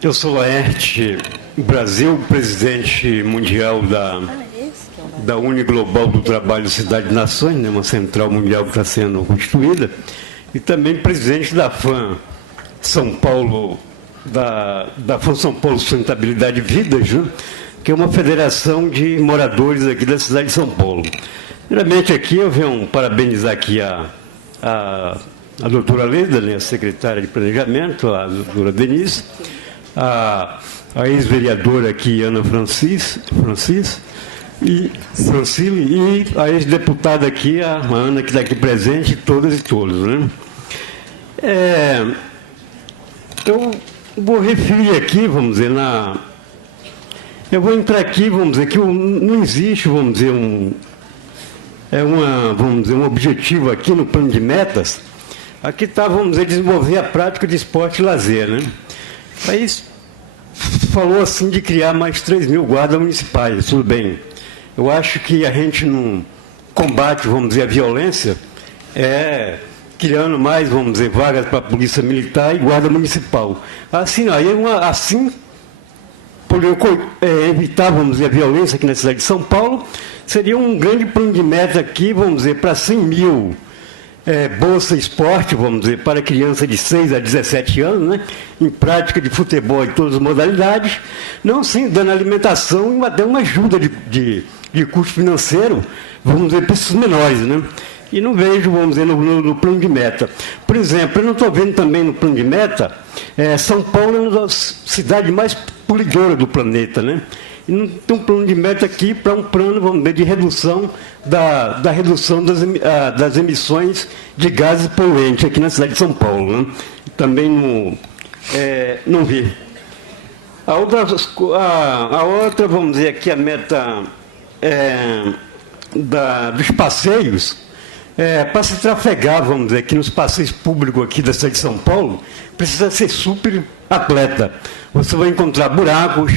Eu sou Laerte Brasil, presidente mundial da Uniglobal do Trabalho Cidade e Nações, né, uma central mundial que está sendo constituída, e também presidente da FAM São Paulo, da FAM São Paulo Sustentabilidade Vidas, né, que é uma federação de moradores aqui da cidade de São Paulo. Primeiramente aqui eu venho parabenizar aqui a doutora Leda, né, a secretária de Planejamento, a doutora Denise, a ex-vereadora aqui, Ana Francile, e a ex-deputada aqui, a Ana, que está aqui presente, todas e todos. Né? Eu vou referir aqui, vamos dizer, eu vou entrar aqui, vamos dizer, que não existe, vamos dizer, um objetivo aqui no plano de metas. Aqui está, vamos dizer, desenvolver a prática de esporte e lazer, né? Aí falou assim de criar mais 3.000 guardas municipais, tudo bem. Eu acho que a gente não combate, vamos dizer, a violência, criando mais, vamos dizer, vagas para a polícia militar e guarda municipal. Assim, poder evitar, vamos dizer, a violência aqui na cidade de São Paulo, seria um grande plano de meta aqui, vamos dizer, para 100.000 bolsa esporte, vamos dizer, para criança de 6 a 17 anos, né, em prática de futebol em todas as modalidades, não sim dando alimentação e até uma ajuda de custo financeiro, vamos dizer, para esses menores, né? E não vejo, vamos dizer, no plano de meta. Por exemplo, eu não estou vendo também no plano de meta, São Paulo é uma das cidades mais poluidoras do planeta, né? E não tem um plano de meta aqui para um plano, vamos dizer, de redução da redução das emissões de gases poluentes aqui na cidade de São Paulo. Né? Também não vi. A outra, vamos dizer, aqui a meta dos passeios, para se trafegar, vamos dizer, aqui nos passeios públicos aqui da cidade de São Paulo, precisa ser super atleta. Você vai encontrar buracos,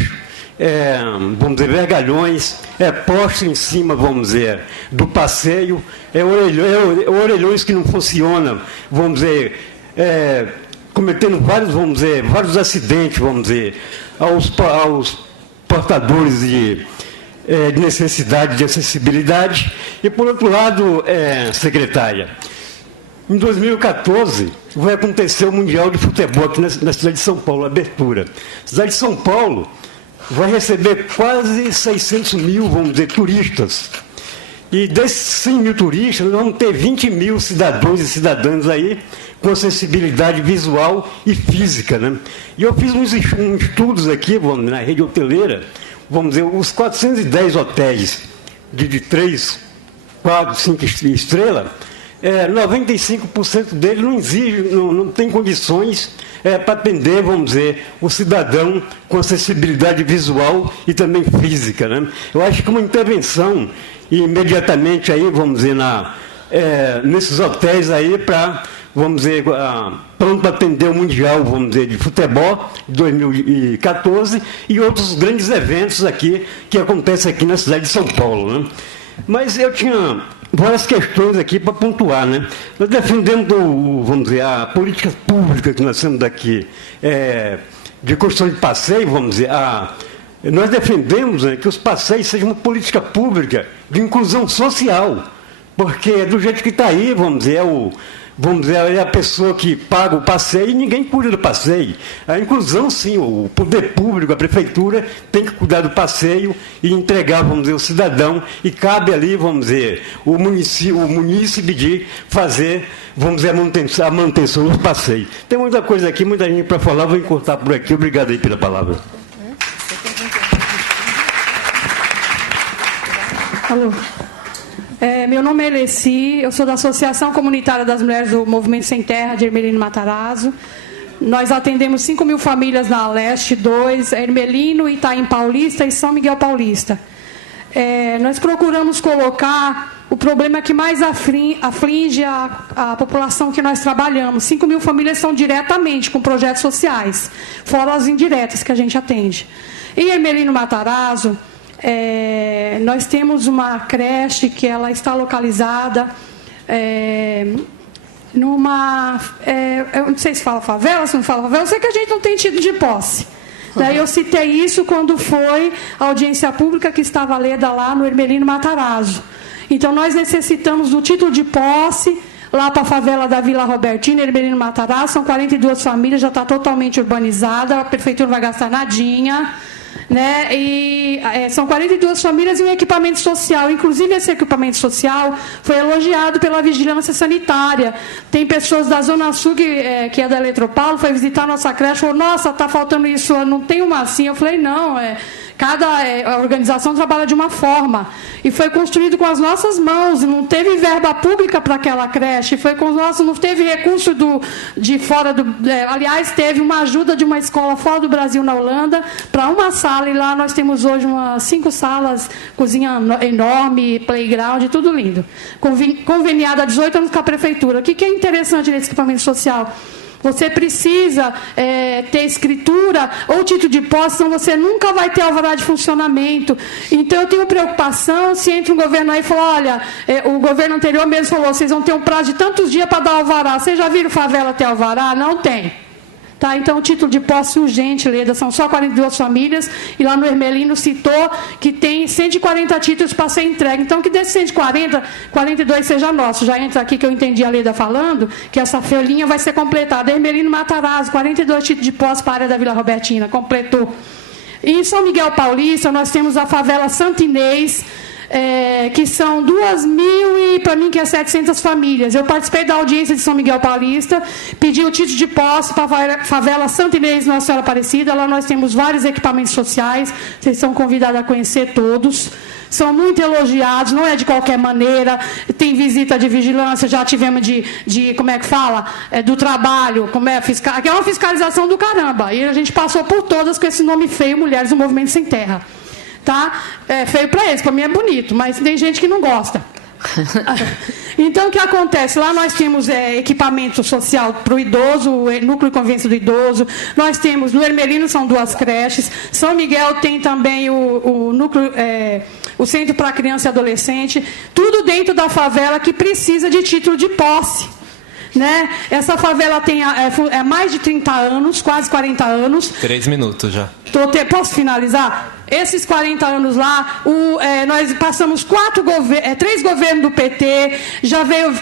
vamos dizer, vergalhões, postos em cima, vamos dizer, do passeio, orelhões que não funcionam, vamos dizer, cometendo vários acidentes, vamos dizer, aos portadores de necessidade de acessibilidade. E, por outro lado, secretária, em 2014, vai acontecer o Mundial de Futebol aqui na cidade de São Paulo, a abertura. A cidade de São Paulo vai receber quase 600.000, vamos dizer, turistas. E desses 100.000 turistas, nós vamos ter 20.000 cidadãos e cidadãs aí com acessibilidade visual e física. Né? E eu fiz uns estudos aqui, vamos, na rede hoteleira, vamos dizer, os 410 hotéis de 3, 4, 5 estrelas, 95% deles não tem condições para atender, vamos dizer, o cidadão com acessibilidade visual e também física. Né? Eu acho que uma intervenção imediatamente aí, vamos dizer, nesses hotéis aí para, vamos dizer, pronto para atender o Mundial, vamos dizer, de Futebol de 2014 e outros grandes eventos aqui que acontecem aqui na cidade de São Paulo. Né? Mas eu tinha várias questões aqui para pontuar. Né? Nós defendemos, vamos dizer, a política pública que nós temos daqui, de construção de passeio, vamos dizer, nós defendemos, né, que os passeios sejam uma política pública de inclusão social, porque do jeito que está aí, vamos dizer, é a pessoa que paga o passeio e ninguém cuida do passeio. A inclusão, sim, o poder público, a prefeitura, tem que cuidar do passeio e entregar, vamos dizer, o cidadão, e cabe ali, vamos dizer, o munícipe de fazer, vamos dizer, a manutenção do passeio. Tem muita coisa aqui, muita gente para falar, vou encurtar por aqui. Obrigado aí pela palavra. Alô. Meu nome é Eleci, eu sou da Associação Comunitária das Mulheres do Movimento Sem Terra, de Ermelino Matarazzo. Nós atendemos 5.000 famílias na Leste 2, Ermelino, Itaim Paulista e São Miguel Paulista. Nós procuramos colocar o problema que mais aflige a população que nós trabalhamos. 5.000 famílias são diretamente com projetos sociais, fora as indiretas que a gente atende. Em Ermelino Matarazzo, nós temos uma creche que ela está localizada eu não sei se fala favela, se não fala favela, eu sei que a gente não tem título de posse. Daí eu citei isso quando foi a audiência pública que estava lida lá no Hermelino Matarazzo. Então, nós necessitamos do título de posse lá para a favela da Vila Robertina, Hermelino Matarazzo. São 42 famílias, já está totalmente urbanizada, a prefeitura não vai gastar nadinha. Né? E são 42 famílias e um equipamento social. Inclusive, esse equipamento social foi elogiado pela vigilância sanitária. Tem pessoas da Zona Sul, que é da Eletropaulo, foi visitar a nossa creche, falou, nossa, está faltando isso, não tem uma assim. Eu falei, não, cada organização trabalha de uma forma. E foi construído com as nossas mãos, não teve verba pública para aquela creche, foi com os nossos, não teve recurso de fora do... aliás, teve uma ajuda de uma escola fora do Brasil, na Holanda, para uma sala, e lá nós temos hoje 5 salas, cozinha enorme, playground, tudo lindo. Conveniada há 18 anos com a prefeitura. O que é interessante nesse equipamento social? Você precisa ter escritura ou título de posse, senão você nunca vai ter alvará de funcionamento. Então, eu tenho preocupação se entra um governo aí e fala, olha, o governo anterior mesmo falou, vocês vão ter um prazo de tantos dias para dar alvará. Vocês já viram favela ter alvará? Não tem. Tá, então, o título de posse urgente, Leda, são só 42 famílias, e lá no Hermelino citou que tem 140 títulos para ser entregue. Então, que desses 140, 42 seja nosso. Já entra aqui que eu entendi a Leda falando, que essa folhinha vai ser completada. Hermelino Matarazzo, 42 títulos de posse para a área da Vila Robertina, completou. E em São Miguel Paulista, nós temos a favela Santo Inês, que são 2.000 e, para mim, que é 700 famílias. Eu participei da audiência de São Miguel Paulista, pedi o título de posse para a favela Santa Inês Nossa Senhora Aparecida. Lá nós temos vários equipamentos sociais, vocês são convidados a conhecer todos. São muito elogiados, não é de qualquer maneira, tem visita de vigilância, já tivemos como é que fala? Do trabalho, que é uma fiscalização do caramba. E a gente passou por todas com esse nome feio, Mulheres do Movimento Sem Terra. Tá? É feio para eles, para mim é bonito, mas tem gente que não gosta. Então, o que acontece? Lá nós temos equipamento social para o idoso, o núcleo de convivência do idoso. Nós temos, no Hermelino são 2 creches. São Miguel tem também o núcleo, o centro para criança e adolescente. Tudo dentro da favela que precisa de título de posse. Né? Essa favela tem mais de 30 anos, quase 40 anos. 3 minutos já. Posso finalizar? Esses 40 anos lá, nós passamos 3 governos do PT, já veio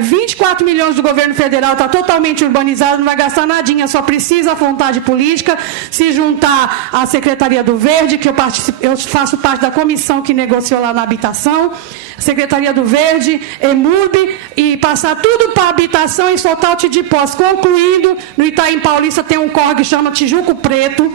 24 milhões do governo federal, está totalmente urbanizado, não vai gastar nadinha, só precisa a vontade política, se juntar à Secretaria do Verde, que eu faço parte da comissão que negociou lá na habitação, Secretaria do Verde, EMURB, e passar tudo para a habitação e soltar o título de posse. Concluindo, no Itaim Paulista tem um córrego que chama Tijuco Preto.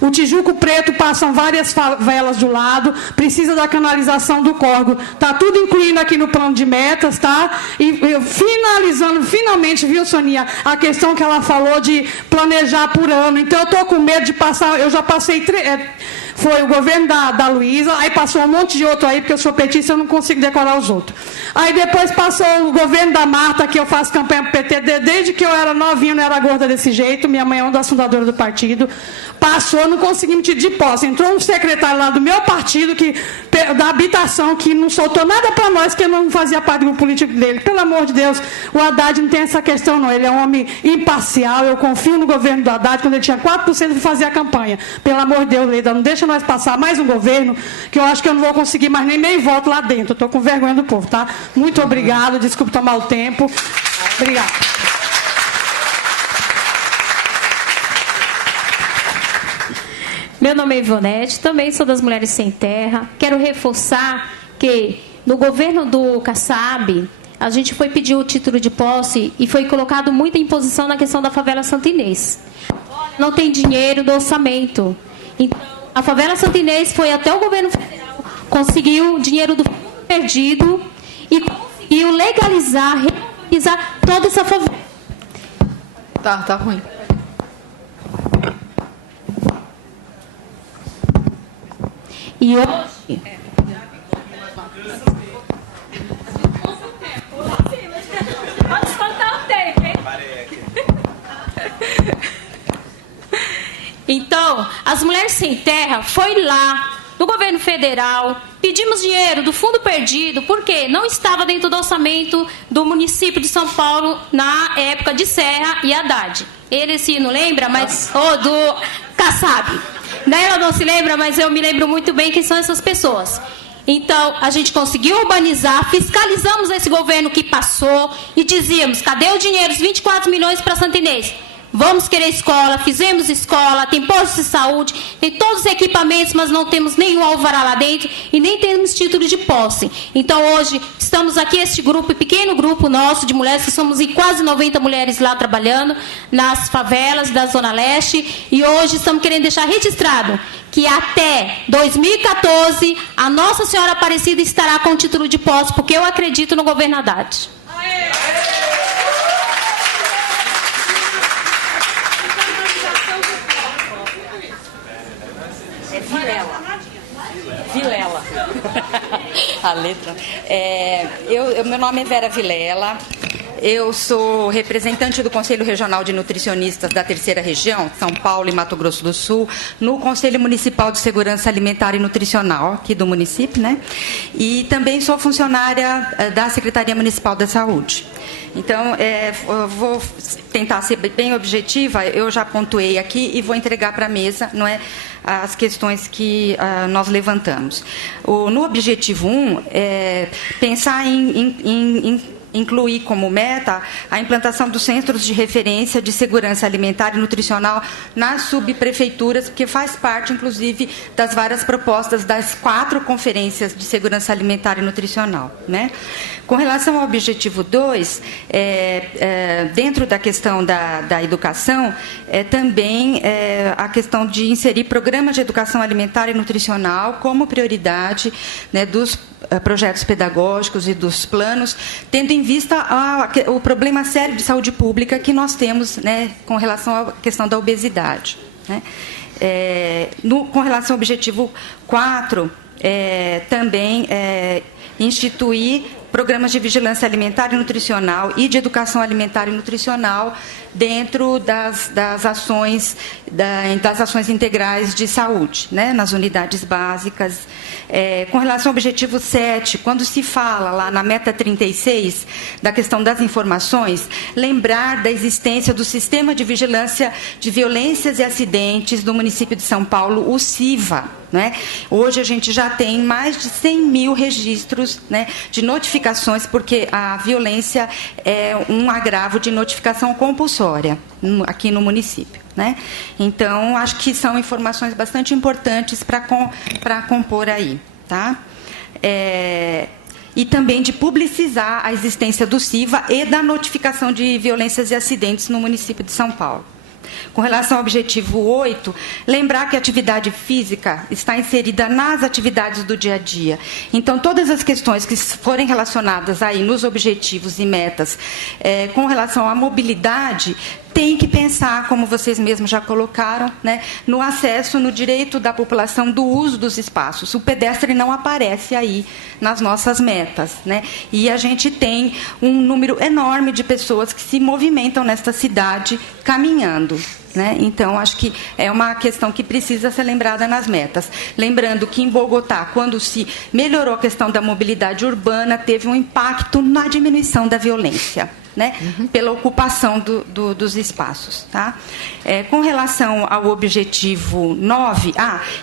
O Tijuco Preto passam várias favelas do lado, precisa da canalização do córrego. Está tudo incluindo aqui no plano de metas, tá? E finalizando, finalmente, viu, Sonia, a questão que ela falou de planejar por ano. Então, eu estou com medo de passar, eu já passei... Foi o governo da Luísa, aí passou um monte de outro aí, porque eu sou petista, eu não consigo decorar os outros. Aí depois passou o governo da Marta, que eu faço campanha para o PT, desde que eu era novinha, não era gorda desse jeito, minha mãe é uma das fundadoras do partido. Passou, não conseguimos título de posse. Entrou um secretário lá do meu partido, da habitação, que não soltou nada para nós, que não fazia parte do grupo político dele. Pelo amor de Deus, o Haddad não tem essa questão, não. Ele é um homem imparcial, eu confio no governo do Haddad, quando ele tinha 4% de fazer a campanha. Pelo amor de Deus, Leda, não deixa nós passar mais um governo, que eu acho que eu não vou conseguir mais nem meio voto lá dentro. Eu estou com vergonha do povo, tá? Muito obrigado, desculpe tomar o tempo. Obrigada. Meu nome é Ivonete, também sou das Mulheres Sem Terra. Quero reforçar que no governo do Kassab, a gente foi pedir o título de posse e foi colocado muita imposição na questão da favela Santa Inês. Não tem dinheiro do orçamento. Então, a favela Santa Inês foi até o governo federal, conseguiu dinheiro do fundo perdido e conseguiu legalizar, regularizar toda essa favela. Tá ruim. E hoje... Pode soltar o tempo, hein? Então, as Mulheres Sem Terra foi lá, no governo federal, Pedimos dinheiro do fundo perdido, porque não estava dentro do orçamento do município de São Paulo na época de Serra e Haddad. Ele se não lembra, mas... do Kassab. Ela não se lembra, mas eu me lembro muito bem quem são essas pessoas. Então, a gente conseguiu urbanizar, fiscalizamos esse governo que passou e dizíamos, cadê o dinheiro, os 24 milhões para Santa Inês? Vamos querer escola, fizemos escola, tem posto de saúde, tem todos os equipamentos, mas não temos nenhum alvará lá dentro e nem temos título de posse. Então, hoje, estamos aqui, este grupo, pequeno grupo nosso de mulheres, que somos em quase 90 mulheres lá trabalhando, nas favelas da Zona Leste, e hoje estamos querendo deixar registrado que até 2014, a Nossa Senhora Aparecida estará com título de posse, porque eu acredito no governo Haddad. Vilela. A letra. Meu nome é Vera Vilela. Eu sou representante do Conselho Regional de Nutricionistas da Terceira Região, São Paulo e Mato Grosso do Sul, no Conselho Municipal de Segurança Alimentar e Nutricional, aqui do município, né? E também sou funcionária da Secretaria Municipal da Saúde. Então, eu vou tentar ser bem objetiva, eu já pontuei aqui e vou entregar para a mesa, não é, as questões que nós levantamos. No objetivo 1, pensar em incluir como meta a implantação dos centros de referência de segurança alimentar e nutricional nas subprefeituras, porque faz parte, inclusive, das várias propostas das 4 conferências de segurança alimentar e nutricional, né? Com relação ao objetivo 2, dentro da questão da educação, também a questão de inserir programas de educação alimentar e nutricional como prioridade, né, dos projetos pedagógicos e dos planos, tendo em vista o problema sério de saúde pública que nós temos, né, com relação à questão da obesidade, né? Com relação ao objetivo 4, também instituir programas de vigilância alimentar e nutricional e de educação alimentar e nutricional dentro das ações integrais de saúde, né, nas unidades básicas. Com relação ao objetivo 7, quando se fala lá na meta 36, da questão das informações, lembrar da existência do Sistema de Vigilância de Violências e Acidentes do município de São Paulo, o SIVA, né? Hoje a gente já tem mais de 100 mil registros, né, de notificações, porque a violência é um agravo de notificação compulsória aqui no município, né? Então, acho que são informações bastante importantes para compor aí, tá? E também de publicizar a existência do SIVA e da notificação de violências e acidentes no município de São Paulo. Com relação ao objetivo 8, lembrar que a atividade física está inserida nas atividades do dia a dia. Então, todas as questões que forem relacionadas aí nos objetivos e metas com relação à mobilidade, tem que pensar, como vocês mesmos já colocaram, né, no acesso, no direito da população do uso dos espaços. O pedestre não aparece aí nas nossas metas, né? E a gente tem um número enorme de pessoas que se movimentam nesta cidade caminhando, né? Então, acho que é uma questão que precisa ser lembrada nas metas. Lembrando que em Bogotá, quando se melhorou a questão da mobilidade urbana, teve um impacto na diminuição da violência, né? Pela ocupação dos espaços, tá? Com relação ao objetivo 9,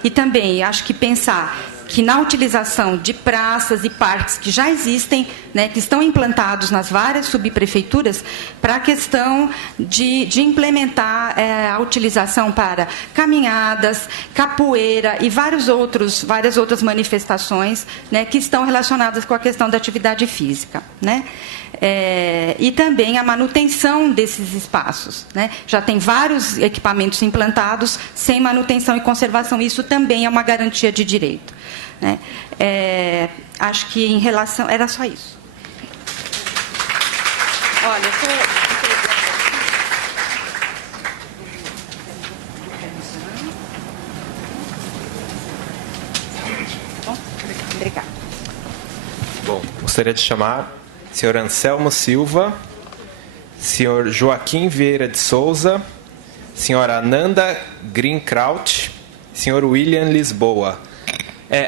e também acho que pensar que na utilização de praças e parques que já existem, né, que estão implantados nas várias subprefeituras, para a questão de implementar a utilização para caminhadas, capoeira e várias outras manifestações, né, que estão relacionadas com a questão da atividade física, né? E também a manutenção desses espaços, né? Já tem vários equipamentos implantados sem manutenção e conservação, isso também é uma garantia de direito, né? Acho que em relação... Era só isso. Olha, eu estou... Obrigada. Bom, gostaria de chamar senhor Anselmo Silva, senhor Joaquim Vieira de Souza, senhora Ananda Greenkraut, senhor William Lisboa.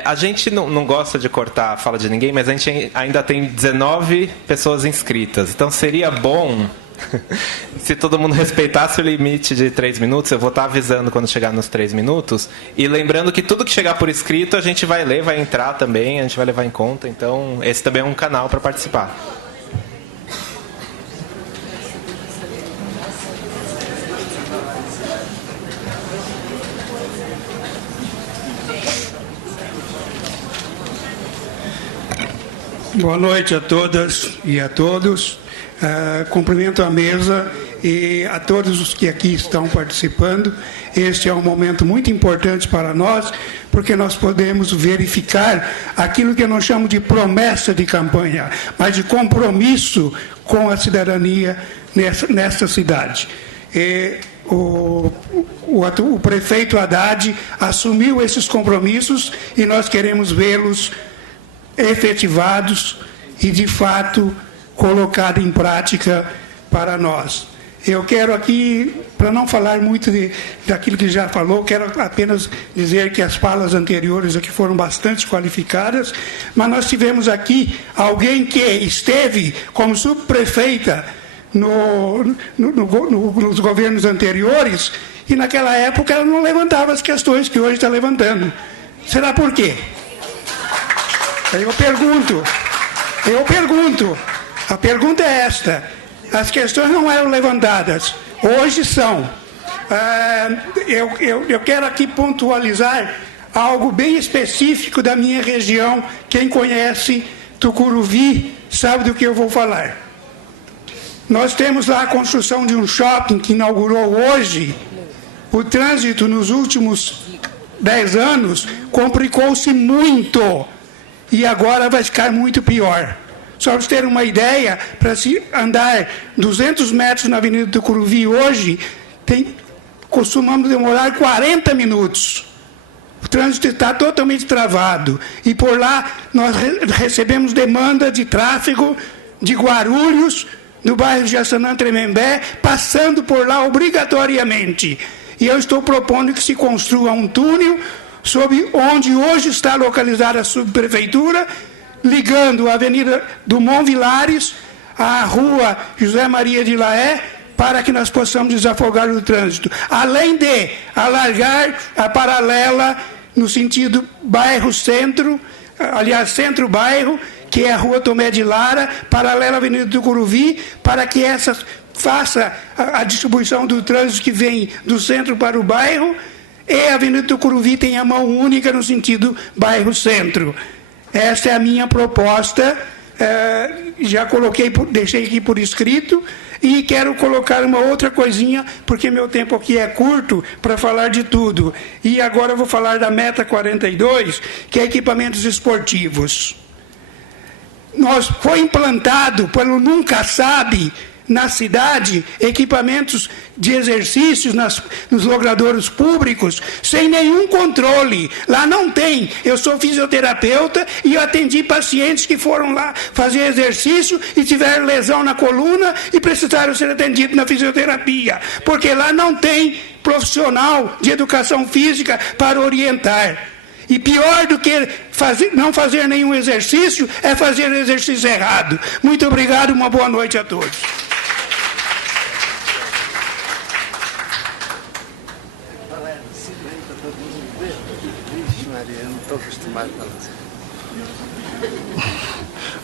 A gente não gosta de cortar a fala de ninguém, mas a gente ainda tem 19 pessoas inscritas. Então seria bom se todo mundo respeitasse o limite de 3 minutos. Eu vou estar avisando quando chegar nos 3 minutos. E lembrando que tudo que chegar por escrito a gente vai ler, vai entrar também, a gente vai levar em conta. Então esse também é um canal para participar. Boa noite a todas e a todos. Cumprimento a mesa e a todos os que aqui estão participando. Este é um momento muito importante para nós, porque nós podemos verificar aquilo que eu não chamo de promessa de campanha, mas de compromisso com a cidadania nesta cidade. O prefeito Haddad assumiu esses compromissos e nós queremos vê-los efetivados e, de fato, colocado em prática para nós. Eu quero aqui, para não falar muito daquilo que já falou, quero apenas dizer que as falas anteriores aqui foram bastante qualificadas, mas nós tivemos aqui alguém que esteve como subprefeita nos governos anteriores e, naquela época, ela não levantava as questões que hoje está levantando. Será por quê? Eu pergunto, a pergunta é esta: as questões não eram levantadas, hoje são. Eu quero aqui pontualizar algo bem específico da minha região. Quem conhece Tucuruvi sabe do que eu vou falar. Nós temos lá a construção de um shopping que inaugurou hoje. O trânsito nos últimos 10 anos complicou-se muito. E agora vai ficar muito pior. Só para vocês terem uma ideia, para se andar 200 metros na Avenida do Tucuruvi hoje, costumamos demorar 40 minutos. O trânsito está totalmente travado. E por lá nós recebemos demanda de tráfego de Guarulhos, no bairro de Jaçanã Tremembé, passando por lá obrigatoriamente. E eu estou propondo que se construa um túnel sobre onde hoje está localizada a subprefeitura, ligando a Avenida Dumont Vilares à Rua José Maria de Laé, para que nós possamos desafogar o trânsito. Além de alargar a paralela no sentido bairro-centro, aliás, centro-bairro, que é a Rua Tomé de Lara, paralela à Avenida do Tucuruvi, para que essa faça a distribuição do trânsito que vem do centro para o bairro, e a Avenida do Tucuruvi tem a mão única no sentido bairro-centro. Esta é a minha proposta, já deixei aqui por escrito, e quero colocar uma outra coisinha, porque meu tempo aqui é curto para falar de tudo. E agora eu vou falar da Meta 42, que é equipamentos esportivos. Foi implantado pelo Nunca Sabe, na cidade, equipamentos de exercícios nos logradouros públicos, sem nenhum controle. Lá não tem. Eu sou fisioterapeuta e eu atendi pacientes que foram lá fazer exercício e tiveram lesão na coluna e precisaram ser atendidos na fisioterapia, porque lá não tem profissional de educação física para orientar. E pior do que não fazer nenhum exercício é fazer exercício errado. Muito obrigado, uma boa noite a todos.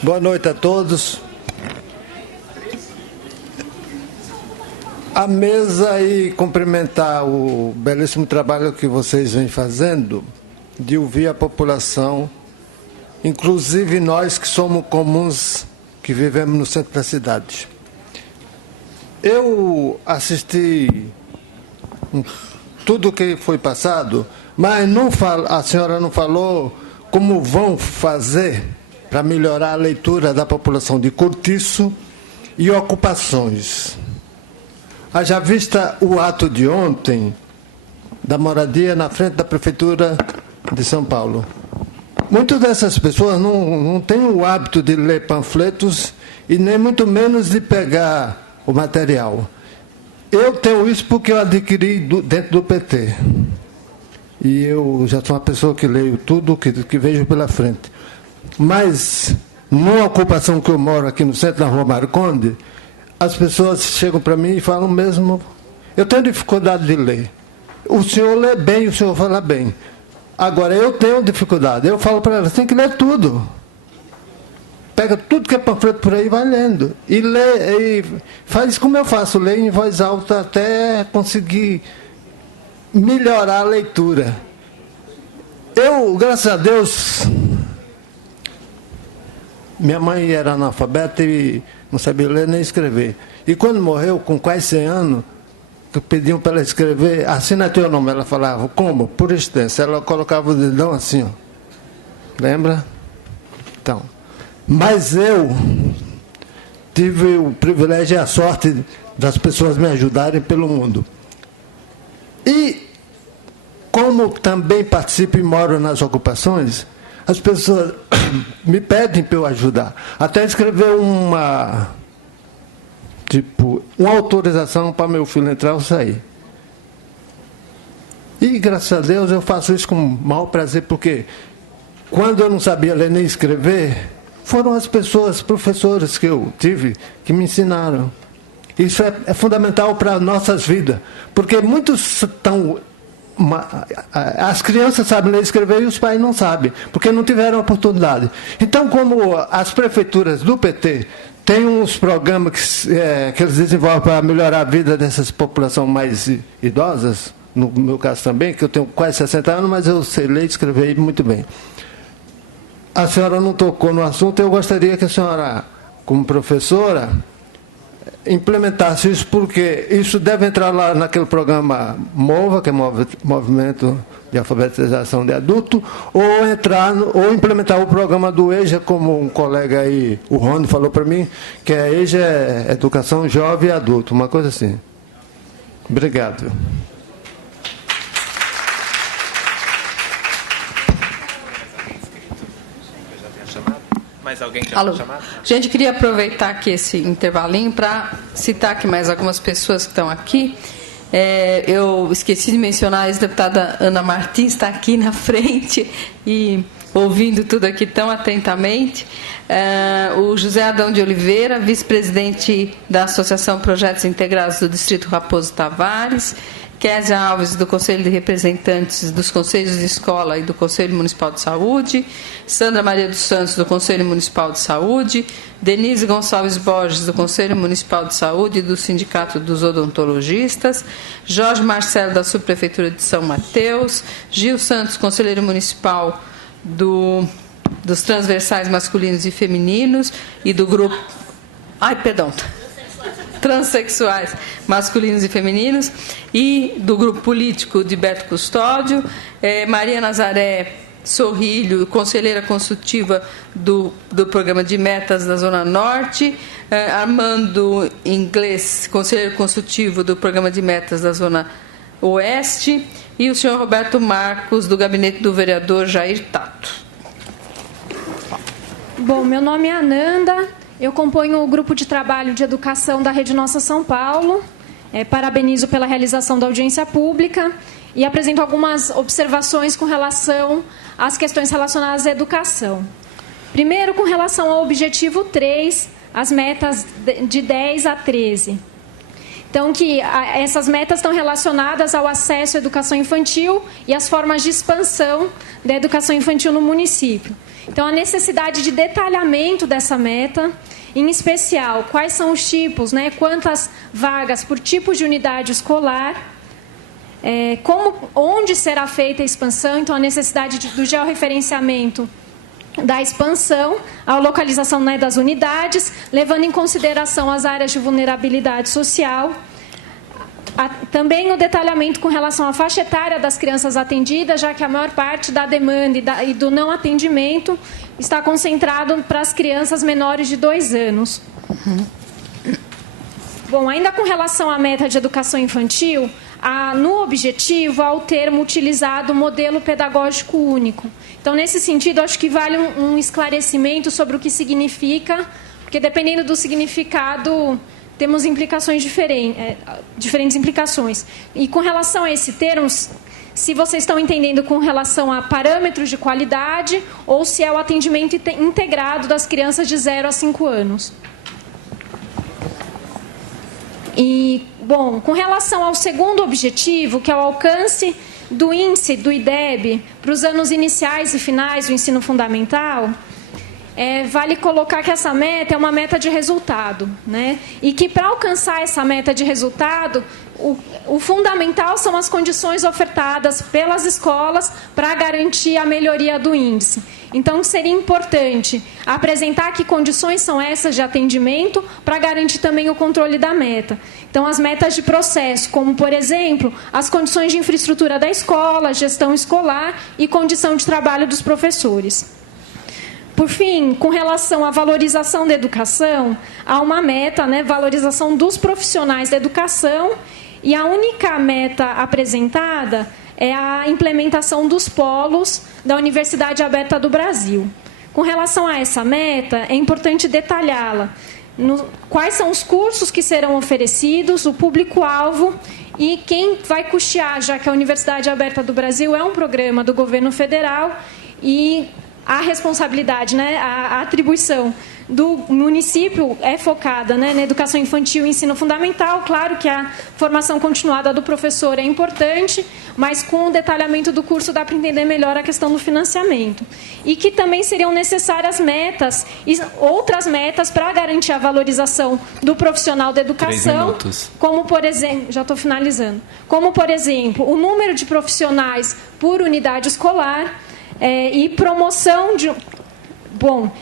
Boa noite a todos. A mesa e cumprimentar o belíssimo trabalho que vocês vêm fazendo de ouvir a população, inclusive nós que somos comuns, que vivemos no centro da cidade. Eu assisti tudo que foi passado, mas a senhora não falou como vão fazer para melhorar a leitura da população de cortiço e ocupações. Haja vista o ato de ontem da moradia na frente da Prefeitura de São Paulo. Muitas dessas pessoas não têm o hábito de ler panfletos e nem muito menos de pegar o material. Eu tenho isso porque eu adquiri dentro do PT. e eu já sou uma pessoa que leio tudo que vejo pela frente. Mas, numa ocupação que eu moro aqui no centro da Rua Marconde, as pessoas chegam para mim e falam mesmo, eu tenho dificuldade de ler. O senhor lê bem, o senhor fala bem. Agora, eu tenho dificuldade. Eu falo para elas, tem que ler tudo. Pega tudo que é panfleto por aí e vai lendo. E lê, e faz como eu faço, lê em voz alta até conseguir melhorar a leitura. Eu, graças a Deus, minha mãe era analfabeta e não sabia ler nem escrever. E quando morreu, com quase 100 anos, que pediam para ela escrever, assina teu nome. Ela falava, como? Por extenso. Ela colocava o dedão assim, ó. Lembra? Então. Mas eu tive o privilégio e a sorte das pessoas me ajudarem pelo mundo. E, como também participo e moro nas ocupações, as pessoas me pedem para eu ajudar. Até escrever uma autorização para meu filho entrar ou sair. E, graças a Deus, eu faço isso com o maior prazer, porque quando eu não sabia ler nem escrever, foram as pessoas, professores que eu tive, que me ensinaram. Isso é fundamental para as nossas vidas, porque muitos estão... As crianças sabem ler e escrever e os pais não sabem, porque não tiveram oportunidade. Então, como as prefeituras do PT têm uns programas que eles desenvolvem para melhorar a vida dessas populações mais idosas, no meu caso também, que eu tenho quase 60 anos, mas eu sei ler e escrever muito bem. A senhora não tocou no assunto, eu gostaria que a senhora, como professora, implementasse isso, porque isso deve entrar lá naquele programa MOVA, que é Movimento de Alfabetização de Adulto, ou implementar o programa do EJA, como um colega aí, o Rony, falou para mim, que a EJA é Educação Jovem e Adulto, uma coisa assim. Obrigado. Mais alguém que já chamado? Gente, queria aproveitar aqui esse intervalinho para citar aqui mais algumas pessoas que estão aqui. Eu esqueci de mencionar, a ex-deputada Ana Martins está aqui na frente e ouvindo tudo aqui tão atentamente. O José Adão de Oliveira, vice-presidente da Associação Projetos Integrados do Distrito Raposo Tavares. Késia Alves, do Conselho de Representantes dos Conselhos de Escola e do Conselho Municipal de Saúde, Sandra Maria dos Santos, do Conselho Municipal de Saúde, Denise Gonçalves Borges, do Conselho Municipal de Saúde e do Sindicato dos Odontologistas, Jorge Marcelo, da Subprefeitura de São Mateus, Gil Santos, Conselheiro Municipal dos Transversais Masculinos e Femininos e do Grupo... Transsexuais masculinos e femininos, e do grupo político de Beto Custódio, Maria Nazaré Sorrilho, conselheira consultiva do programa de metas da Zona Norte, Armando Inglês, conselheiro consultivo do programa de metas da Zona Oeste, e o senhor Roberto Marcos, do gabinete do vereador Jair Tato. Bom, meu nome é Ananda. Eu componho o grupo de trabalho de educação da Rede Nossa São Paulo. Parabenizo pela realização da audiência pública e apresento algumas observações com relação às questões relacionadas à educação. Primeiro, com relação ao objetivo 3, as metas de 10 a 13. Então, que essas metas estão relacionadas ao acesso à educação infantil e às formas de expansão da educação infantil no município. Então, a necessidade de detalhamento dessa meta, em especial, quais são os tipos, quantas vagas por tipo de unidade escolar, onde será feita a expansão, então a necessidade do georreferenciamento da expansão, a localização das unidades, levando em consideração as áreas de vulnerabilidade social. Também o detalhamento com relação à faixa etária das crianças atendidas, já que a maior parte da demanda e do não atendimento está concentrado para as crianças menores de 2 anos. Bom, ainda com relação à meta de educação infantil, no objetivo, há o termo utilizado modelo pedagógico único. Então, nesse sentido, acho que vale um esclarecimento sobre o que significa, porque dependendo do significado, temos implicações diferentes implicações. E com relação a esse termo, se vocês estão entendendo com relação a parâmetros de qualidade ou se é o atendimento integrado das crianças de 0 a 5 anos. E, bom, com relação ao segundo objetivo, que é o alcance do índice do IDEB para os anos iniciais e finais do ensino fundamental, vale colocar que essa meta é uma meta de resultado, né? E que para alcançar essa meta de resultado, o fundamental são as condições ofertadas pelas escolas para garantir a melhoria do índice. Então, seria importante apresentar que condições são essas de atendimento para garantir também o controle da meta. Então, as metas de processo, como, por exemplo, as condições de infraestrutura da escola, gestão escolar e condição de trabalho dos professores. Por fim, com relação à valorização da educação, há uma meta, né, valorização dos profissionais da educação, e a única meta apresentada é a implementação dos polos da Universidade Aberta do Brasil. Com relação a essa meta, é importante detalhá-la. Quais são os cursos que serão oferecidos, o público-alvo e quem vai custear, já que a Universidade Aberta do Brasil é um programa do governo federal e a responsabilidade, né, a atribuição do município é focada, né, na educação infantil e ensino fundamental. Claro que a formação continuada do professor é importante, mas com o detalhamento do curso dá para entender melhor a questão do financiamento. E que também seriam necessárias metas e outras metas para garantir a valorização do profissional da educação, como, por exemplo, já estou finalizando, como, por exemplo, o número de profissionais por unidade escolar, e promoção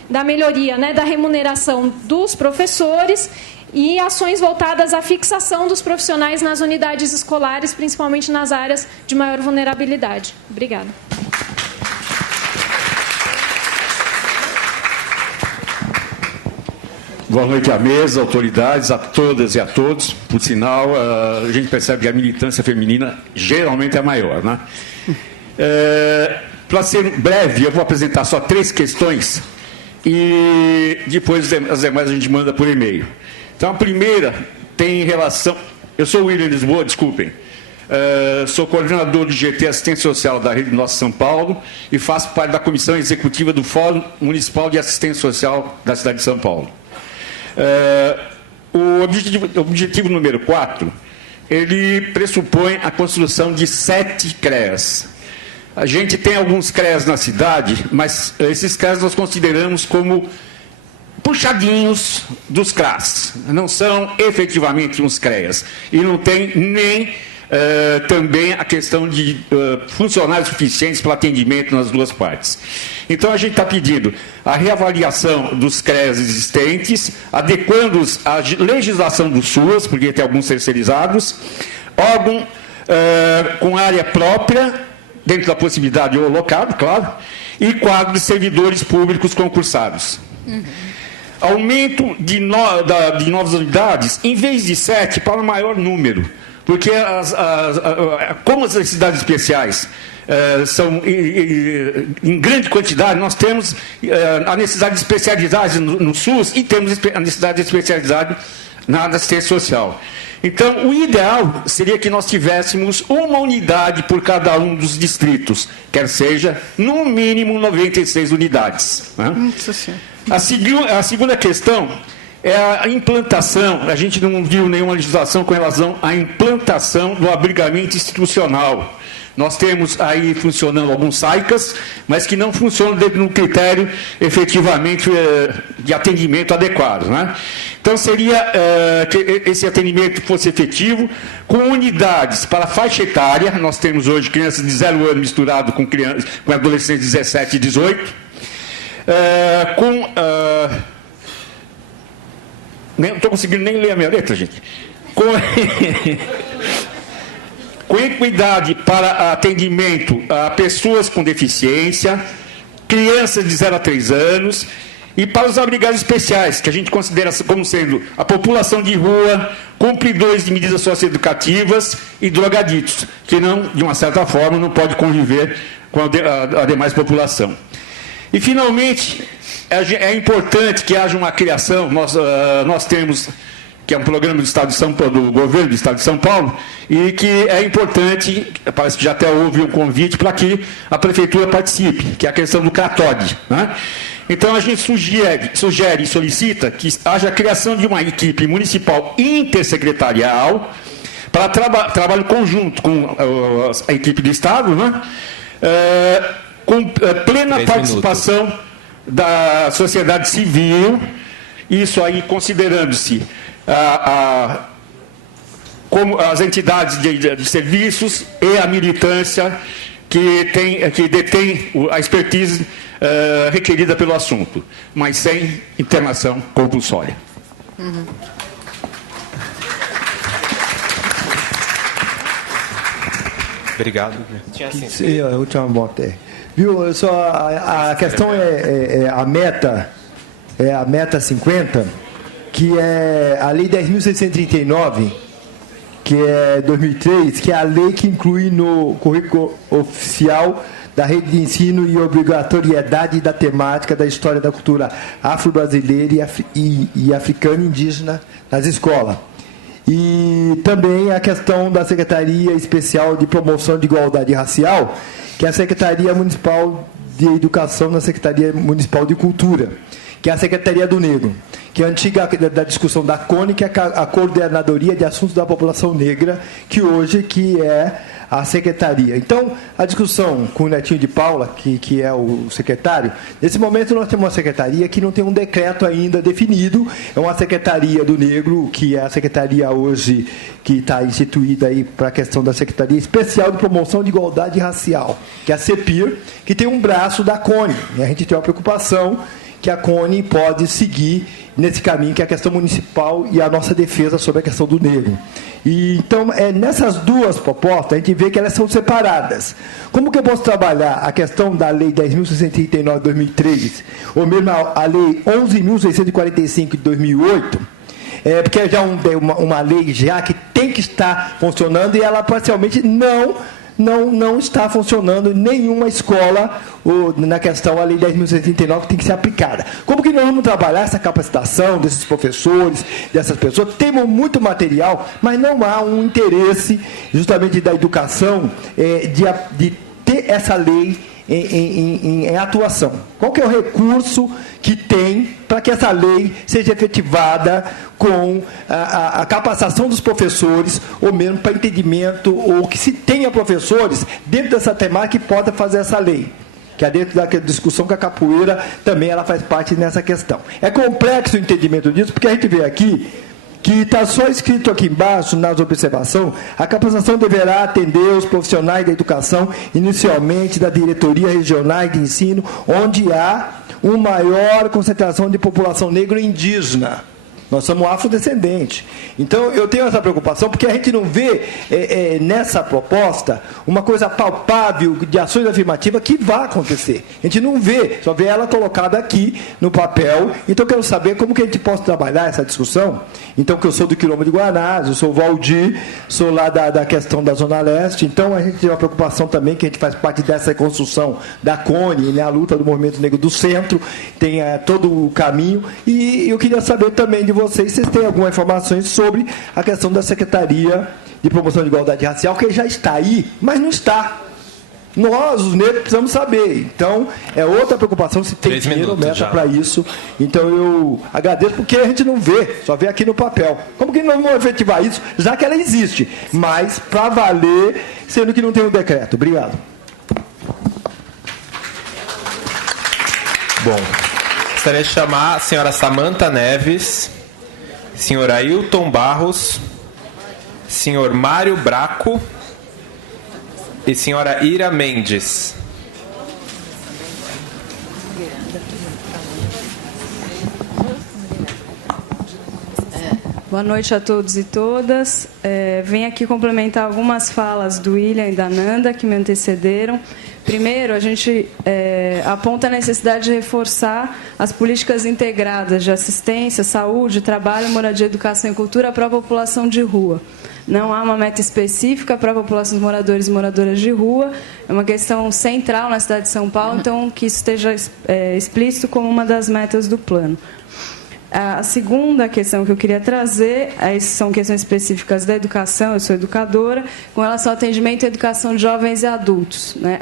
da melhoria, né, da remuneração dos professores e ações voltadas à fixação dos profissionais nas unidades escolares, principalmente nas áreas de maior vulnerabilidade. Obrigada. Boa noite à mesa, autoridades, a todas e a todos. Por sinal, a gente percebe que a militância feminina geralmente é maior, né? Para ser breve, eu vou apresentar só 3 questões e depois as demais a gente manda por e-mail. Então, a primeira tem relação... Eu sou o William Lisboa, desculpem. Sou coordenador do GT Assistência Social da Rede Nossa São Paulo e faço parte da comissão executiva do Fórum Municipal de Assistência Social da cidade de São Paulo. O objetivo número 4, ele pressupõe a construção de 7 CREAs. A gente tem alguns CREAs na cidade, mas esses CREAs nós consideramos como puxadinhos dos CRAS. Não são efetivamente uns CREAs. E não tem nem também a questão de funcionários suficientes para atendimento nas duas partes. Então, a gente está pedindo a reavaliação dos CREAs existentes, adequando-os à legislação do SUAS, porque tem alguns terceirizados, órgão com área própria, dentro da possibilidade ou locado, claro, e quadro de servidores públicos concursados. Aumento de novas unidades, em vez de 7, para um maior número, porque como as necessidades especiais são em grande quantidade, nós temos a necessidade de especialidade no SUS e temos a necessidade de especialidade na assistência social. Então, o ideal seria que nós tivéssemos uma unidade por cada um dos distritos, quer seja, no mínimo, 96 unidades. Né? A segunda questão é a implantação. A gente não viu nenhuma legislação com relação à implantação do abrigamento institucional. Nós temos aí funcionando alguns SAICAS, mas que não funcionam dentro de um critério efetivamente de atendimento adequado. Né? Então, seria que esse atendimento fosse efetivo, com unidades para faixa etária. Nós temos hoje crianças de 0 ano misturado com adolescentes de 17 e 18, não estou conseguindo nem ler a minha letra, gente. Com equidade para atendimento a pessoas com deficiência, crianças de 0 a 3 anos, e para os abrigados especiais, que a gente considera como sendo a população de rua, cumpridores de medidas socioeducativas e drogaditos, que não, de uma certa forma, não pode conviver com a demais população. E, finalmente, é importante que haja uma criação. Nós temos que é um programa do Estado de São Paulo, do governo do Estado de São Paulo, e que é importante, parece que já até houve um convite para que a Prefeitura participe, que é a questão do CATOD, né? Então, a gente sugere e solicita que haja a criação de uma equipe municipal intersecretarial para trabalho conjunto com a equipe do Estado, né? Com plena participação da sociedade civil, isso aí considerando-se como as entidades de serviços e a militância que detém a expertise requerida pelo assunto, mas sem internação compulsória. Uhum. Obrigado. Sim, a última volta. Viu? A questão é a meta 50, que é a Lei 10.639, que é 2003, que é a lei que inclui no currículo oficial da rede de ensino e obrigatoriedade da temática da história da cultura afro-brasileira e africana e indígena nas escolas. E também a questão da Secretaria Especial de Promoção de Igualdade Racial, que é a Secretaria Municipal de Educação na Secretaria Municipal de Cultura, que é a Secretaria do Negro, que é a antiga da discussão da CONE, que é a Coordenadoria de Assuntos da População Negra, que hoje que é a secretaria. Então, a discussão com o Netinho de Paula, que é o secretário, nesse momento nós temos uma secretaria que não tem um decreto ainda definido, é uma secretaria do negro, que é a secretaria hoje que está instituída aí para a questão da Secretaria Especial de Promoção de Igualdade Racial, que é a CEPIR, que tem um braço da CONE. E a gente tem uma preocupação que a CONE pode seguir nesse caminho, que é a questão municipal e a nossa defesa sobre a questão do negro. E, então, nessas duas propostas, a gente vê que elas são separadas. Como que eu posso trabalhar a questão da Lei 10.639 de 2003, ou mesmo a Lei 11.645 de 2008, porque é já uma lei já que tem que estar funcionando e ela parcialmente não está funcionando em nenhuma escola na questão a Lei 10.639 que tem que ser aplicada. Como que nós vamos trabalhar essa capacitação desses professores, dessas pessoas? Temos muito material, mas não há um interesse justamente da educação de ter essa lei em atuação. Qual que é o recurso que tem para que essa lei seja efetivada com a capacitação dos professores, ou mesmo para entendimento, ou que se tenha professores dentro dessa temática que possa fazer essa lei? Que é dentro da discussão que a capoeira também ela faz parte nessa questão. É complexo o entendimento disso, porque a gente vê aqui que está só escrito aqui embaixo, nas observações, a capacitação deverá atender os profissionais da educação, inicialmente da diretoria regional de ensino, onde há uma maior concentração de população negra e indígena. Nós somos afrodescendentes. Então, eu tenho essa preocupação, porque a gente não vê nessa proposta uma coisa palpável de ações afirmativas que vai acontecer. A gente não vê, só vê ela colocada aqui no papel. Então, eu quero saber como que a gente pode trabalhar essa discussão. Então, que eu sou do Quilombo de Guanás, eu sou o Valdir, sou lá da questão da Zona Leste. Então, a gente tem uma preocupação também, que a gente faz parte dessa construção da CONE, né, a luta do Movimento Negro do Centro, tem todo o caminho. E eu queria saber também de vocês têm algumas informações sobre a questão da Secretaria de Promoção de Igualdade Racial, que já está aí, mas não está. Nós, os negros, precisamos saber. Então, é outra preocupação se tem dinheiro ou meta para isso. Então, eu agradeço, porque a gente não vê, só vê aqui no papel. Como que não vamos efetivar isso, já que ela existe? Mas, para valer, sendo que não tem um decreto. Obrigado. Bom, gostaria de chamar a senhora Samanta Neves, senhor Ailton Barros, senhor Mário Braco e senhora Ira Mendes. Boa noite a todos e todas. Venho aqui complementar algumas falas do William e da Nanda, que me antecederam. Primeiro, a gente aponta a necessidade de reforçar as políticas integradas de assistência, saúde, trabalho, moradia, educação e cultura para a população de rua. Não há uma meta específica para a população de moradores e moradoras de rua. É uma questão central na cidade de São Paulo, então que isso esteja explícito como uma das metas do plano. A segunda questão que eu queria trazer, são questões específicas da educação, eu sou educadora, com relação ao atendimento e educação de jovens e adultos. Né?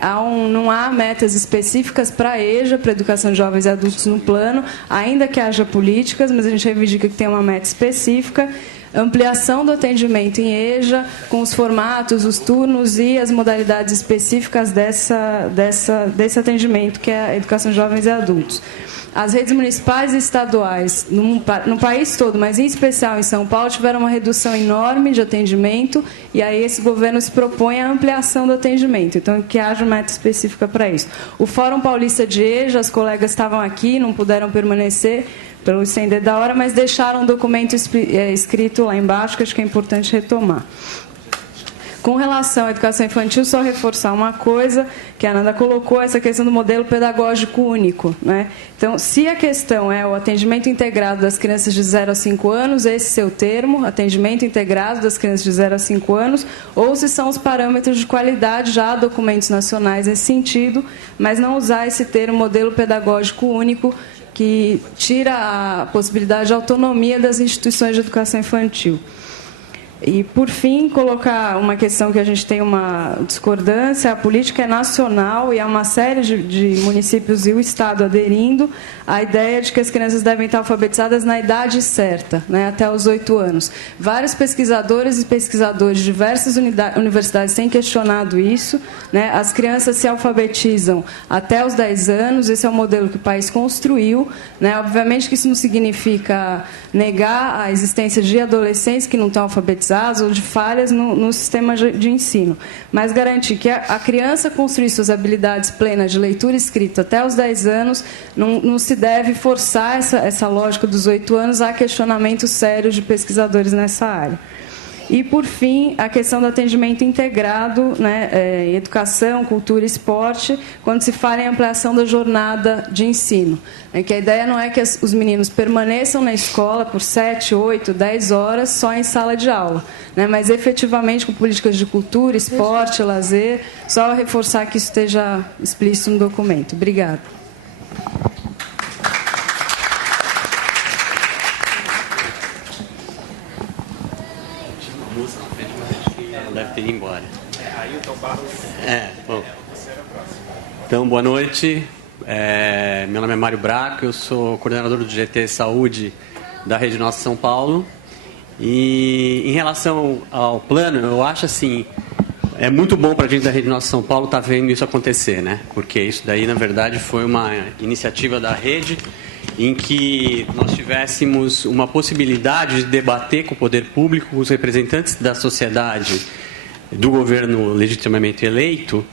Não há metas específicas para a EJA, para a educação de jovens e adultos no plano, ainda que haja políticas, mas a gente reivindica que tem uma meta específica. Ampliação do atendimento em EJA, com os formatos, os turnos e as modalidades específicas desse atendimento, que é a educação de jovens e adultos. As redes municipais e estaduais, no país todo, mas em especial em São Paulo, tiveram uma redução enorme de atendimento, e aí esse governo se propõe a ampliação do atendimento, então que haja uma meta específica para isso. O Fórum Paulista de EJA, as colegas estavam aqui, não puderam permanecer pelo estender da hora, mas deixaram um documento escrito lá embaixo, que acho que é importante retomar. Com relação à educação infantil, só reforçar uma coisa que a Ananda colocou, essa questão do modelo pedagógico único. Né? Então, se a questão é o atendimento integrado das crianças de 0 a 5 anos, esse é o seu termo, atendimento integrado das crianças de 0 a 5 anos, ou se são os parâmetros de qualidade, já há documentos nacionais nesse sentido, mas não usar esse termo modelo pedagógico único, que tira a possibilidade de autonomia das instituições de educação infantil. E, por fim, colocar uma questão que a gente tem uma discordância: a política é nacional e há uma série de municípios e o Estado aderindo à ideia de que as crianças devem estar alfabetizadas na idade certa, né, até os 8 anos. Vários pesquisadores e pesquisadores de diversas universidades têm questionado isso. Né, as crianças se alfabetizam até os 10 anos, esse é o modelo que o país construiu. Né, obviamente que isso não significa negar a existência de adolescentes que não estão alfabetizados, ou de falhas no sistema de ensino, mas garantir que a criança construir suas habilidades plenas de leitura e escrita até os 10 anos, não se deve forçar essa lógica dos 8 anos. Há questionamentos sérios de pesquisadores nessa área. E, por fim, a questão do atendimento integrado, né, em educação, cultura e esporte, quando se fala em ampliação da jornada de ensino. Que a ideia não é que os meninos permaneçam na escola por 7, 8, 10 horas só em sala de aula, né, mas efetivamente com políticas de cultura, esporte, lazer, só reforçar que isso esteja explícito no documento. Obrigada. Deve ter ido embora. Bom. Então, boa noite. Meu nome é Mário Braco, eu sou coordenador do GT Saúde da Rede Nossa São Paulo. E em relação ao plano, eu acho assim, é muito bom para a gente da Rede Nossa São Paulo estar vendo isso acontecer, né? Porque isso daí, na verdade, foi uma iniciativa da rede em que nós tivéssemos uma possibilidade de debater com o poder público, com os representantes da sociedade, do governo legitimamente eleito,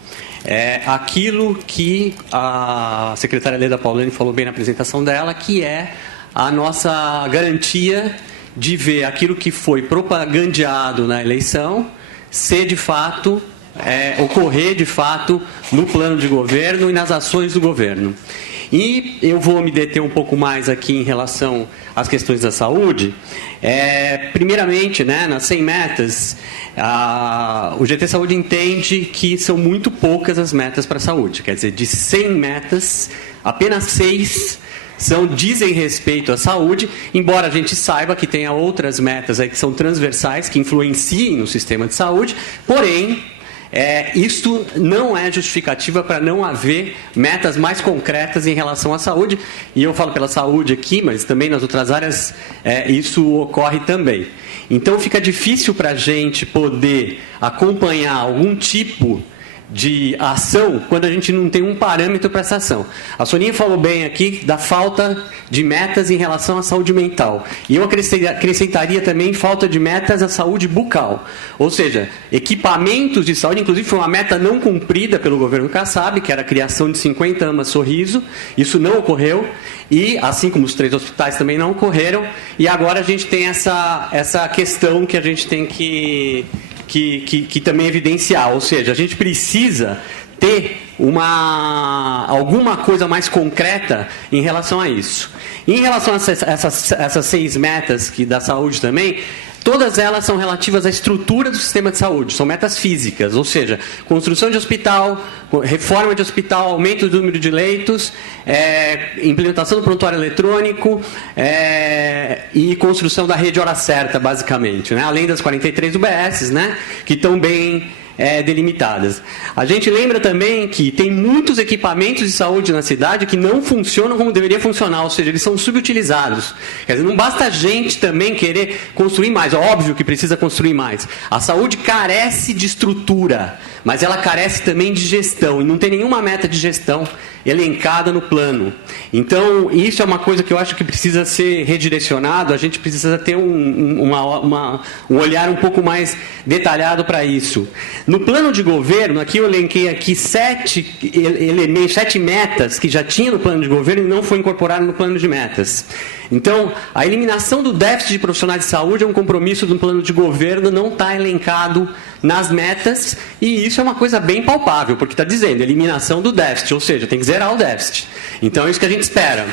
aquilo que a secretária Leda Paulani falou bem na apresentação dela, que é a nossa garantia de ver aquilo que foi propagandeado na eleição ser de fato, ocorrer de fato no plano de governo e nas ações do governo. E eu vou me deter um pouco mais aqui em relação às questões da saúde. Primeiramente, né, nas 100 metas, o GT Saúde entende que são muito poucas as metas para a saúde. Quer dizer, de 100 metas, apenas 6 dizem respeito à saúde, embora a gente saiba que tenha outras metas aí que são transversais, que influenciem no sistema de saúde, porém, isto não é justificativa para não haver metas mais concretas em relação à saúde, e eu falo pela saúde aqui, mas também nas outras áreas isso ocorre também. Então fica difícil para a gente poder acompanhar algum tipo de ação quando a gente não tem um parâmetro para essa ação. A Soninha falou bem aqui da falta de metas em relação à saúde mental. E eu acrescentaria também falta de metas à saúde bucal. Ou seja, equipamentos de saúde, inclusive foi uma meta não cumprida pelo governo Kassab, que era a criação de 50 AMAs Sorriso. Isso não ocorreu. E, assim como os 3 hospitais também não ocorreram. E agora a gente tem essa questão que a gente tem que também evidenciar, ou seja, a gente precisa ter alguma coisa mais concreta em relação a isso. Em relação a essas 6 metas da saúde também, Todas elas são relativas à estrutura do sistema de saúde, são metas físicas, ou seja, construção de hospital, reforma de hospital, aumento do número de leitos, implementação do prontuário eletrônico e construção da rede hora certa, basicamente, né? Além das 43 UBSs, né? Que estão bem delimitadas. A gente lembra também que tem muitos equipamentos de saúde na cidade que não funcionam como deveria funcionar, ou seja, eles são subutilizados. Quer dizer, não basta a gente também querer construir mais, óbvio que precisa construir mais. A saúde carece de estrutura, mas ela carece também de gestão, e não tem nenhuma meta de gestão elencada no plano. Então, isso é uma coisa que eu acho que precisa ser redirecionado, a gente precisa ter um olhar um pouco mais detalhado para isso. No plano de governo, aqui eu elenquei aqui 7 metas que já tinha no plano de governo e não foi incorporado no plano de metas. Então, a eliminação do déficit de profissionais de saúde é um compromisso do plano de governo, não está elencado nas metas, e isso é uma coisa bem palpável, porque está dizendo eliminação do déficit, ou seja, tem que zerar o déficit. Então, é isso que a gente espera.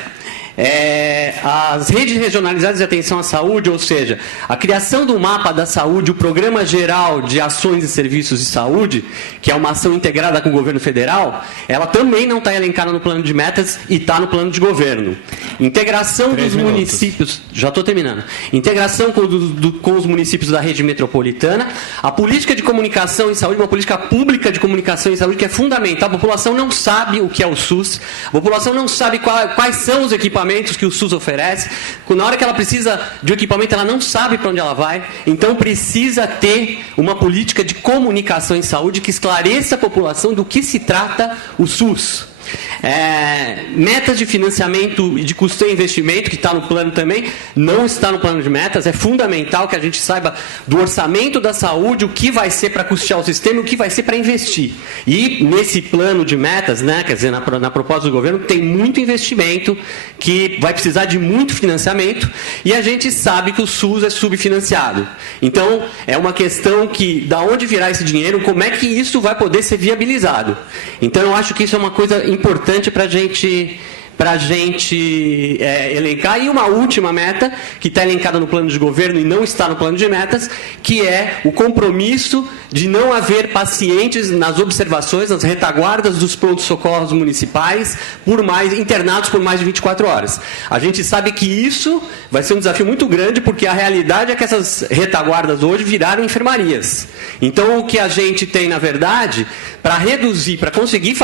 As redes regionalizadas de atenção à saúde, ou seja, a criação do mapa da saúde, o Programa Geral de Ações e Serviços de Saúde, que é uma ação integrada com o governo federal, ela também não está elencada no plano de metas e está no plano de governo. Integração dos municípios, já estou terminando, integração com os municípios da rede metropolitana, a política de comunicação em saúde, uma política pública de comunicação em saúde que é fundamental. A população não sabe o que é o SUS, a população não sabe quais são os equipamentos que o SUS oferece. Na hora que ela precisa de um equipamento, ela não sabe para onde ela vai. Então, precisa ter uma política de comunicação em saúde que esclareça a população do que se trata o SUS. Metas de financiamento e de custeio e investimento, que está no plano também, não está no plano de metas. É fundamental que a gente saiba do orçamento da saúde, o que vai ser para custear o sistema e o que vai ser para investir. E nesse plano de metas, né, quer dizer, na proposta do governo, tem muito investimento que vai precisar de muito financiamento, e a gente sabe que o SUS é subfinanciado. Então, é uma questão que, da onde virá esse dinheiro, como é que isso vai poder ser viabilizado. Então, eu acho que isso é uma coisa importante para a gente elencar. E uma última meta, que está elencada no plano de governo e não está no plano de metas, que é o compromisso de não haver pacientes nas observações, nas retaguardas dos prontos-socorros municipais, internados por mais de 24 horas. A gente sabe que isso vai ser um desafio muito grande, porque a realidade é que essas retaguardas hoje viraram enfermarias. Então, o que a gente tem, na verdade, para reduzir, para conseguir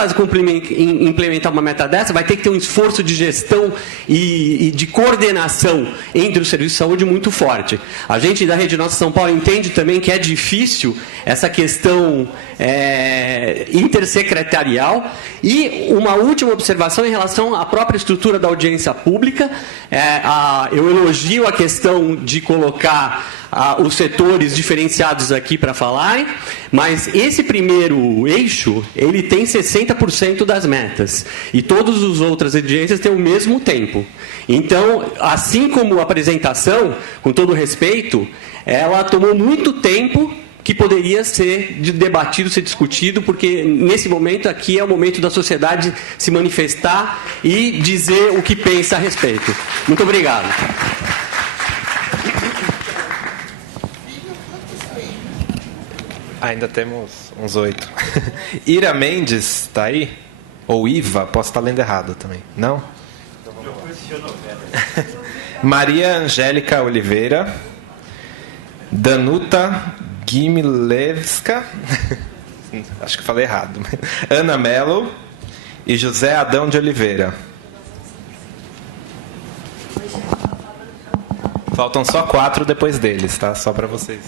implementar uma meta dessa, vai ter que ter um esforço de gestão e de coordenação entre os serviços de saúde muito forte. A gente da Rede Nossa São Paulo entende também que é difícil essa questão intersecretarial. E uma última observação em relação à própria estrutura da audiência pública. Eu elogio a questão de colocar os setores diferenciados aqui para falarem, mas esse primeiro eixo, ele tem 60% das metas, e todas as outras audiências têm o mesmo tempo. Então, assim como a apresentação, com todo respeito, ela tomou muito tempo que poderia ser debatido, ser discutido, porque nesse momento aqui é o momento da sociedade se manifestar e dizer o que pensa a respeito. Muito obrigado. Ainda temos uns 8. Ira Mendes, está aí? Ou Iva, posso estar lendo errado também. Não? Maria Angélica Oliveira. Danuta Guimilevska. Acho que falei errado. Ana Mello. E José Adão de Oliveira. Faltam só 4 depois deles, tá? Só para vocês.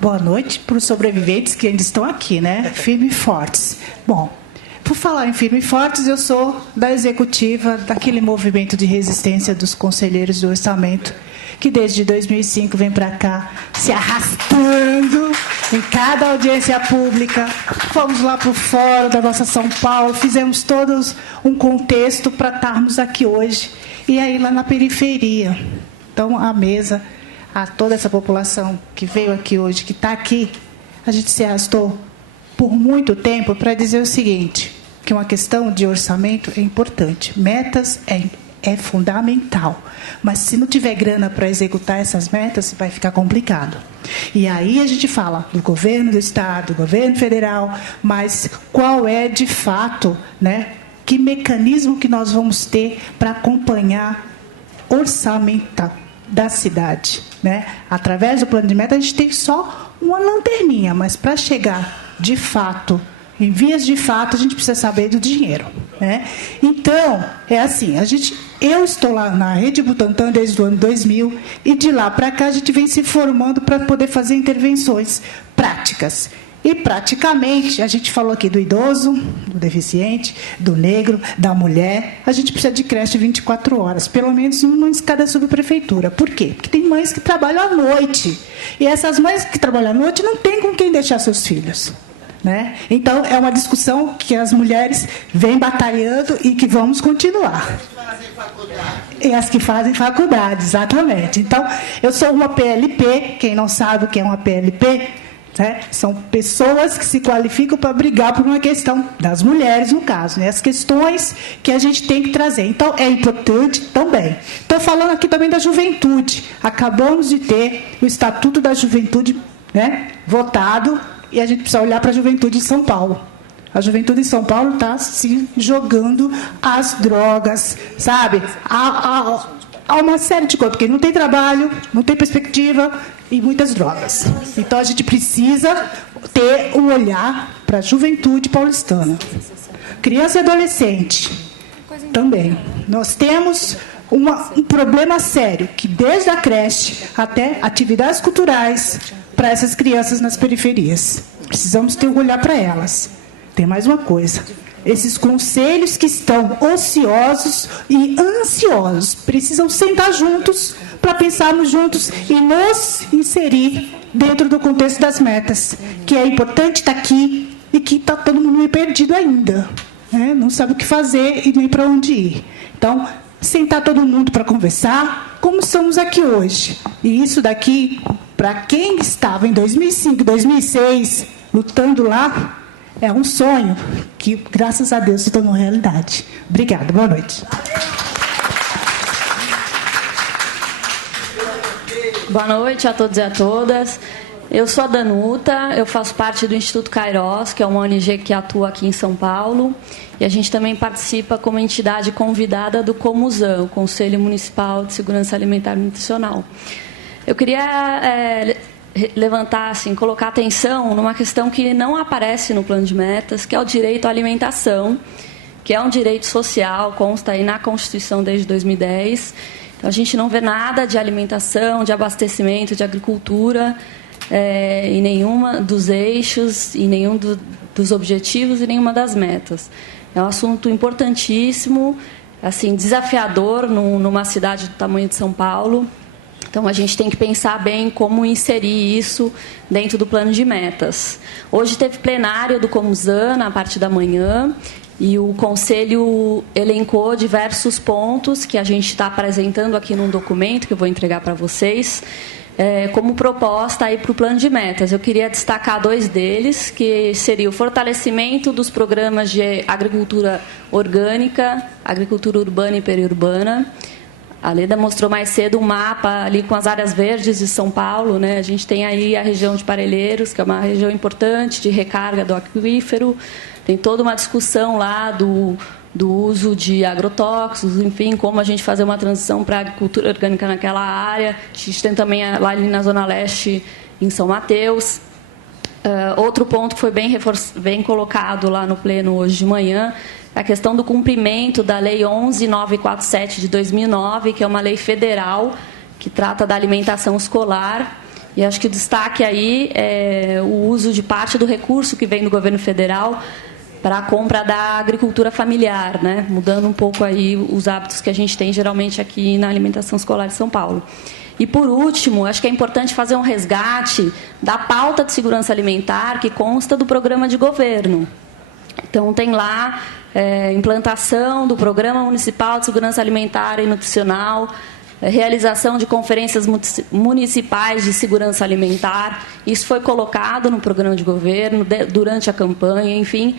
Boa noite para os sobreviventes que ainda estão aqui, né? Firmes e fortes. Bom, por falar em firmes e fortes, eu sou da executiva daquele movimento de resistência dos conselheiros do orçamento, que desde 2005 vem para cá se arrastando em cada audiência pública. Fomos lá para o fórum da nossa São Paulo, fizemos todos um contexto para estarmos aqui hoje. E aí lá na periferia. Então, a mesa, a toda essa população que veio aqui hoje, que está aqui, a gente se arrastou por muito tempo para dizer o seguinte, que uma questão de orçamento é importante, metas é fundamental. Mas se não tiver grana para executar essas metas, vai ficar complicado. E aí a gente fala do governo do Estado, do governo federal, mas qual é, de fato, né, que mecanismo que nós vamos ter para acompanhar orçamento da cidade, né? Através do plano de meta, a gente tem só uma lanterninha, mas para chegar, de fato, em vias de fato, a gente precisa saber do dinheiro, né? Então, é assim, eu estou lá na Rede Butantã desde o ano 2000 e de lá para cá a gente vem se formando para poder fazer intervenções práticas. E, praticamente, a gente falou aqui do idoso, do deficiente, do negro, da mulher. A gente precisa de creche 24 horas, pelo menos em cada subprefeitura. Por quê? Porque tem mães que trabalham à noite. E essas mães que trabalham à noite não têm com quem deixar seus filhos, né? Então, é uma discussão que as mulheres vêm batalhando e que vamos continuar. E as que fazem faculdade, exatamente. Então, eu sou uma PLP, quem não sabe o que é uma PLP, né? São pessoas que se qualificam para brigar por uma questão das mulheres, no caso, né? As questões que a gente tem que trazer. Então, é importante também. Estou falando aqui também da juventude. Acabamos de ter o Estatuto da Juventude, né, votado, e a gente precisa olhar para a juventude de São Paulo. A juventude de São Paulo está se jogando as drogas, sabe? Há uma série de coisas, porque não tem trabalho, não tem perspectiva e muitas drogas. Então, a gente precisa ter um olhar para a juventude paulistana. Criança e adolescente também. Nós temos um problema sério, que desde a creche até atividades culturais para essas crianças nas periferias. Precisamos ter um olhar para elas. Tem mais uma coisa. Esses conselhos que estão ociosos e ansiosos precisam sentar juntos para pensarmos juntos e nos inserir dentro do contexto das metas, que é importante estar aqui e que está todo mundo meio perdido ainda, né? Não sabe o que fazer e nem para onde ir. Então, sentar todo mundo para conversar, como estamos aqui hoje. E isso daqui, para quem estava em 2005, 2006, lutando lá, é um sonho que, graças a Deus, se tornou realidade. Obrigada, boa noite. Boa noite a todos e a todas. Eu sou a Danuta, eu faço parte do Instituto Kairos, que é uma ONG que atua aqui em São Paulo, e a gente também participa como entidade convidada do Comusan, o Conselho Municipal de Segurança Alimentar e Nutricional. Eu queria levantar, assim, colocar atenção numa questão que não aparece no plano de metas, que é o direito à alimentação, que é um direito social, consta aí na Constituição desde 2010. Então, a gente não vê nada de alimentação, de abastecimento, de agricultura, em nenhuma dos eixos, em nenhum dos objetivos e nenhuma das metas. É um assunto importantíssimo, assim, desafiador numa cidade do tamanho de São Paulo. Então, a gente tem que pensar bem como inserir isso dentro do plano de metas. Hoje teve plenário do Comusan, na parte da manhã, e o Conselho elencou diversos pontos que a gente está apresentando aqui num documento que eu vou entregar para vocês, como proposta aí para o plano de metas. Eu queria destacar dois deles, que seria o fortalecimento dos programas de agricultura orgânica, agricultura urbana e periurbana. A Leda mostrou mais cedo um mapa ali com as áreas verdes de São Paulo, né? A gente tem aí a região de Parelheiros, que é uma região importante de recarga do aquífero. Tem toda uma discussão lá do uso de agrotóxicos, enfim, como a gente fazer uma transição para a agricultura orgânica naquela área. A gente tem também lá ali na Zona Leste, em São Mateus. Outro ponto que foi bem colocado lá no pleno hoje de manhã, a questão do cumprimento da Lei 11.947 de 2009, que é uma lei federal que trata da alimentação escolar. E acho que o destaque aí é o uso de parte do recurso que vem do governo federal para a compra da agricultura familiar, né? Mudando um pouco aí os hábitos que a gente tem geralmente aqui na alimentação escolar de São Paulo. E, por último, acho que é importante fazer um resgate da pauta de segurança alimentar que consta do programa de governo. Então, tem lá implantação do Programa Municipal de Segurança Alimentar e Nutricional, realização de conferências municipais de segurança alimentar. Isso foi colocado no programa de governo durante a campanha, enfim.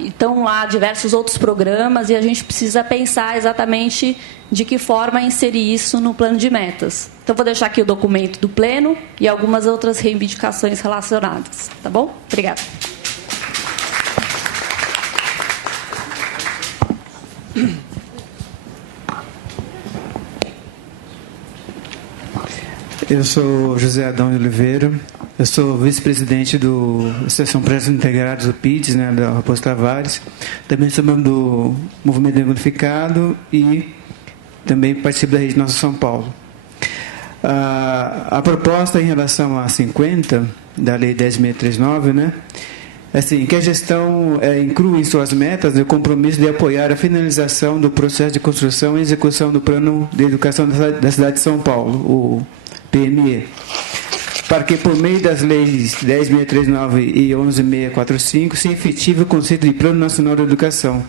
Estão lá diversos outros programas e a gente precisa pensar exatamente de que forma inserir isso no plano de metas. Então, vou deixar aqui o documento do pleno e algumas outras reivindicações relacionadas. Tá bom? Obrigada. Eu sou José Adão de Oliveira, eu sou vice-presidente da Associação Preços Integrados, do PIDS, né, da Raposo Tavares. Também sou membro do Movimento Negro Unificado e também participo da Rede Nossa São Paulo. A proposta em relação a 50, da Lei 10.639, né, assim, que a gestão inclua em suas metas o compromisso de apoiar a finalização do processo de construção e execução do Plano de Educação da cidade de São Paulo, o PME, para que, por meio das leis 10.639 e 11.645, se efetive o conceito de Plano Nacional de Educação,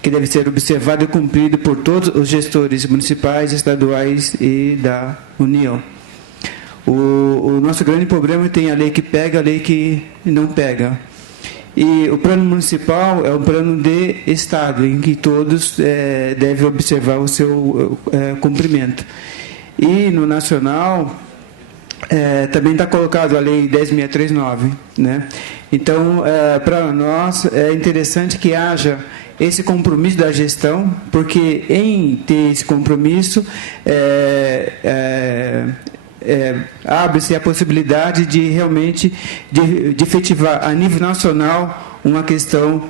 que deve ser observado e cumprido por todos os gestores municipais, estaduais e da União. O nosso grande problema tem a lei que pega, a lei que não pega. E o plano municipal é um plano de Estado, em que todos devem observar o seu cumprimento. E no nacional, também está colocado a Lei 10.639. Né? Então, para nós, é interessante que haja esse compromisso da gestão, porque em ter esse compromisso, abre-se a possibilidade de realmente de efetivar a nível nacional uma questão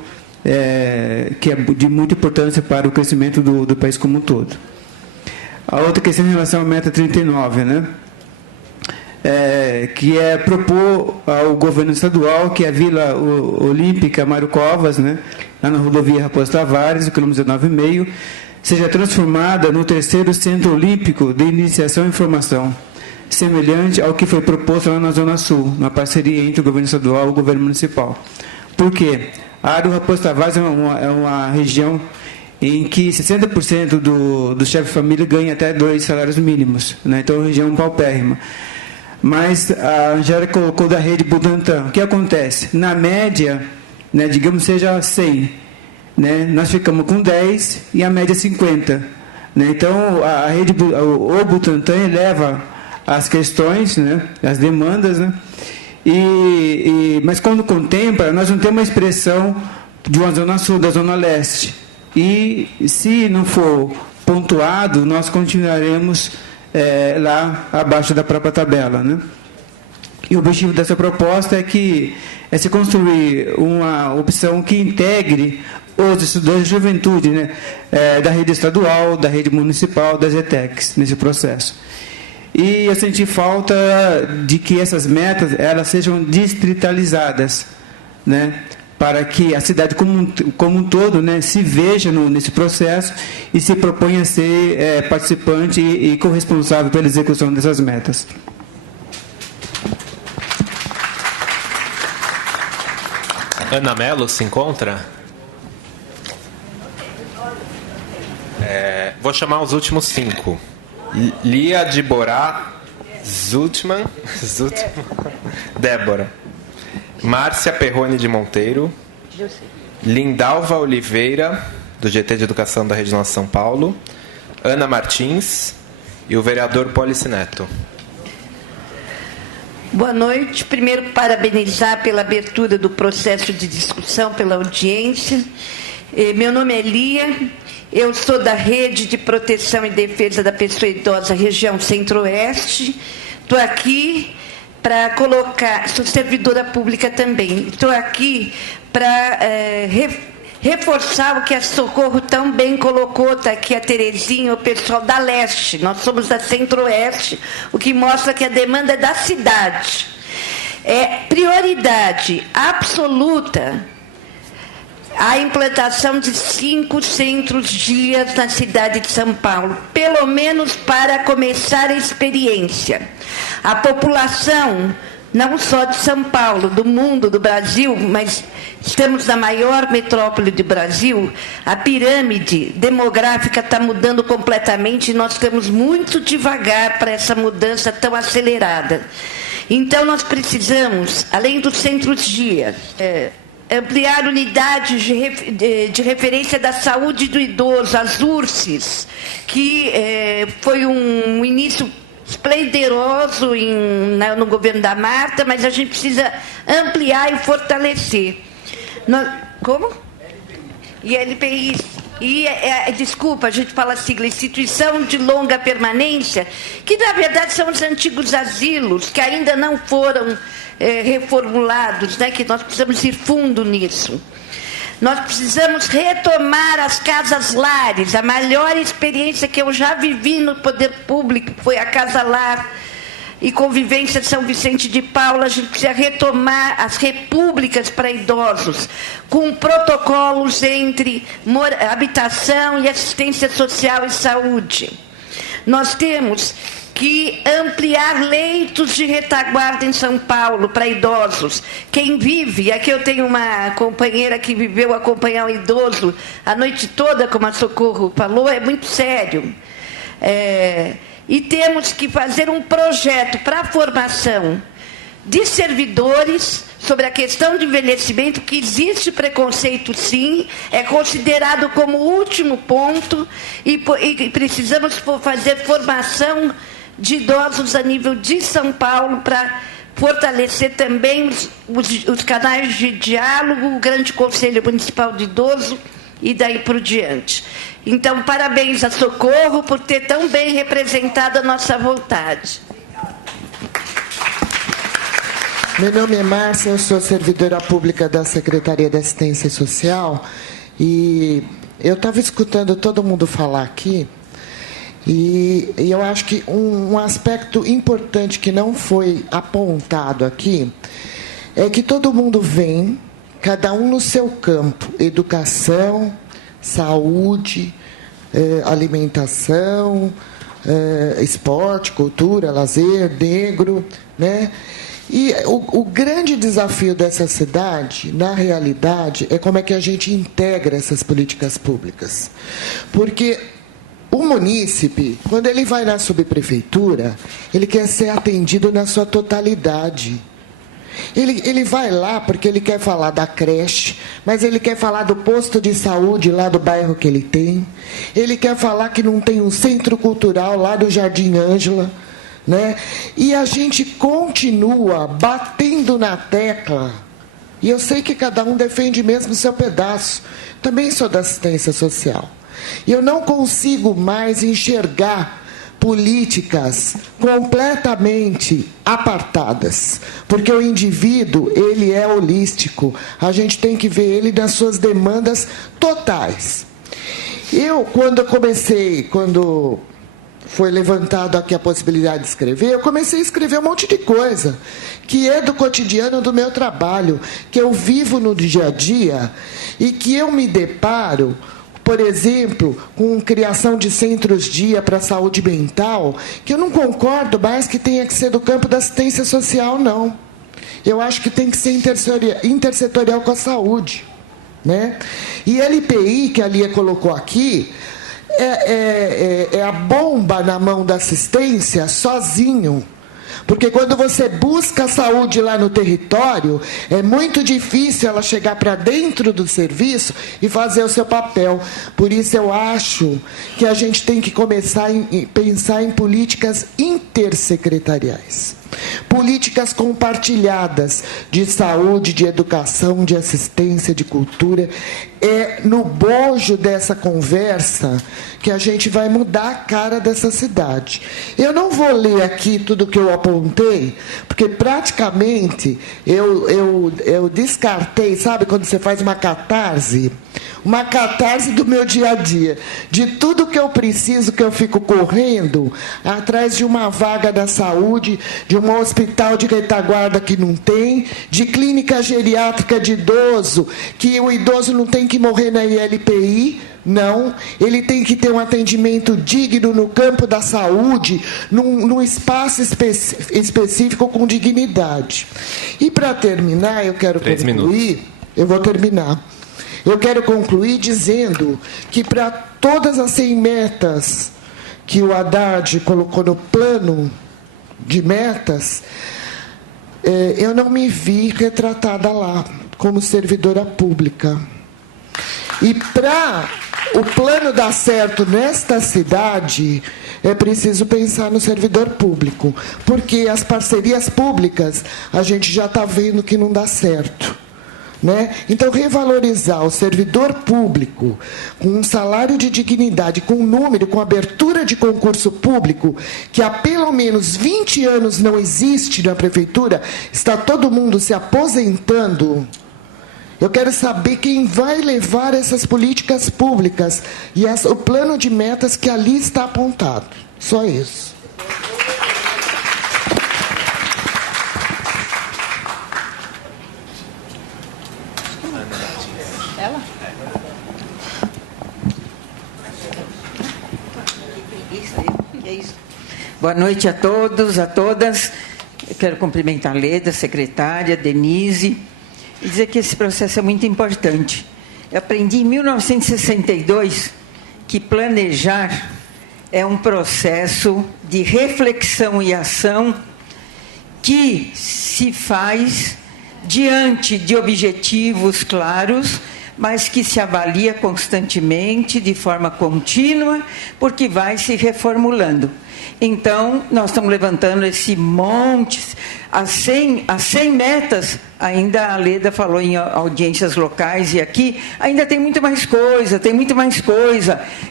que é de muita importância para o crescimento do país como um todo. A outra questão em relação à meta 39, né? Que é propor ao governo estadual que a Vila Olímpica Mário Covas, né, lá na rodovia Raposo Tavares, no quilômetro 19,5, seja transformada no 3º Centro Olímpico de Iniciação e Formação, semelhante ao que foi proposto lá na Zona Sul, na parceria entre o governo estadual e o governo municipal. Por quê? A área do Raposo Tavares é uma região em que 60% do chefe de família ganha até 2 salários mínimos, né? Então, é uma região paupérrima. Mas a Angélica colocou da rede Butantan. O que acontece? Na média, né, digamos seja 100, né, nós ficamos com 10 e a média 50. Né? Então, a rede, o Butantan eleva as questões, né, as demandas, né, mas quando contempla, nós não temos uma expressão de uma zona sul, da zona leste. E se não for pontuado, nós continuaremos lá abaixo da própria tabela, né? E o objetivo dessa proposta é se construir uma opção que integre os estudantes de juventude, né, da rede estadual, da rede municipal, das ETECs, nesse processo. E eu senti falta de que essas metas elas sejam distritalizadas, né, para que a cidade como um todo, né, se veja nesse processo e se proponha a ser participante e corresponsável pela execução dessas metas. Ana Mello se encontra? Vou chamar os últimos 5. Lia de Borá Zutman, Débora. Márcia Perrone de Monteiro, Lindalva Oliveira, do GT de Educação da Rede Nossa São Paulo, Ana Martins e o vereador Polici Neto. Boa noite. Primeiro, parabenizar pela abertura do processo de discussão, pela audiência. Meu nome é Lia, eu sou da Rede de Proteção e Defesa da Pessoa Idosa, região Centro-Oeste. Estou aqui para colocar, sou servidora pública também, estou aqui para reforçar o que a Socorro tão bem colocou, está aqui a Terezinha, o pessoal da Leste, nós somos da Centro-Oeste, o que mostra que a demanda é da cidade. É prioridade absoluta a implantação de 5 centros-dias na cidade de São Paulo, pelo menos para começar a experiência. A população, não só de São Paulo, do mundo, do Brasil, mas estamos na maior metrópole do Brasil, a pirâmide demográfica está mudando completamente e nós estamos muito devagar para essa mudança tão acelerada. Então, nós precisamos, além dos centros-dias, ampliar unidades de referência da saúde do idoso, as URSS, que foi um início esplendoroso no governo da Marta, mas a gente precisa ampliar e fortalecer. Como? E LPI. Desculpa, a gente fala a sigla, Instituição de Longa Permanência, que na verdade são os antigos asilos, que ainda não foram reformulados, né, que nós precisamos ir fundo nisso. Nós precisamos retomar as casas-lares. A maior experiência que eu já vivi no poder público foi a Casa-Lar e Convivência de São Vicente de Paula. A gente precisa retomar as repúblicas para idosos, com protocolos entre habitação e assistência social e saúde. Nós temos que ampliar leitos de retaguarda em São Paulo para idosos. Quem vive, aqui eu tenho uma companheira que viveu acompanhar um idoso a noite toda, como a Socorro falou, é muito sério. E temos que fazer um projeto para a formação de servidores sobre a questão de envelhecimento, que existe preconceito sim, é considerado como último ponto, e precisamos fazer formação de idosos a nível de São Paulo para fortalecer também os canais de diálogo, o Grande Conselho Municipal de Idoso e daí por diante. Então, parabéns a Socorro por ter tão bem representado a nossa vontade. Meu nome é Márcia, eu sou servidora pública da Secretaria da Assistência Social e eu estava escutando todo mundo falar aqui. E eu acho que um aspecto importante que não foi apontado aqui é que todo mundo vem, cada um no seu campo, educação, saúde, alimentação, esporte, cultura, lazer, negro, né? E o grande desafio dessa cidade, na realidade, é como é que a gente integra essas políticas públicas. Porque o munícipe, quando ele vai na subprefeitura, ele quer ser atendido na sua totalidade. Ele vai lá porque ele quer falar da creche, mas ele quer falar do posto de saúde lá do bairro que ele tem. Ele quer falar que não tem um centro cultural lá do Jardim Ângela, né? E a gente continua batendo na tecla. E eu sei que cada um defende mesmo o seu pedaço. Também sou da assistência social. E eu não consigo mais enxergar políticas completamente apartadas, porque o indivíduo, ele é holístico, a gente tem que ver ele nas suas demandas totais. Quando foi levantado aqui a possibilidade de escrever, eu comecei a escrever um monte de coisa, que é do cotidiano do meu trabalho, que eu vivo no dia a dia, e que eu me deparo, por exemplo, com criação de centros-dia para a saúde mental, que eu não concordo mais que tenha que ser do campo da assistência social, não. Eu acho que tem que ser intersetorial com a saúde, né? E a LPI, que a Lia colocou aqui, é a bomba na mão da assistência sozinho. Porque quando você busca a saúde lá no território, é muito difícil ela chegar para dentro do serviço e fazer o seu papel. Por isso eu acho que a gente tem que começar a pensar em políticas intersecretariais. Políticas compartilhadas de saúde, de educação, de assistência, de cultura. É no bojo dessa conversa que a gente vai mudar a cara dessa cidade. Eu não vou ler aqui tudo que eu apontei, porque praticamente eu descartei, sabe quando você faz uma catarse? Uma catarse do meu dia a dia, de tudo que eu preciso, que eu fico correndo atrás de uma vaga da saúde, de um hospital de retaguarda que não tem, de clínica geriátrica de idoso, que o idoso não tem que morrer na ILPI, não, ele tem que ter um atendimento digno no campo da saúde, num espaço específico com dignidade. E para terminar, eu quero concluir, eu vou terminar. Eu quero concluir dizendo que para todas as 100 metas que o Haddad colocou no plano de metas, eu não me vi retratada lá como servidora pública. E para o plano dar certo nesta cidade, é preciso pensar no servidor público, porque as parcerias públicas a gente já está vendo que não dá certo. Né? Então, revalorizar o servidor público com um salário de dignidade, com número, com abertura de concurso público, que há pelo menos 20 anos não existe na prefeitura, está todo mundo se aposentando. Eu quero saber quem vai levar essas políticas públicas e o plano de metas que ali está apontado. Só isso. Ela? É isso. Boa noite a todos, a todas. Eu quero cumprimentar a Leda, a secretária, Denise, e dizer que esse processo é muito importante. Eu aprendi em 1962 que planejar é um processo de reflexão e ação que se faz diante de objetivos claros, mas que se avalia constantemente, de forma contínua, porque vai se reformulando. Então, nós estamos levantando esse monte, as 100 metas, ainda a Leda falou em audiências locais e aqui, ainda tem muito mais coisa,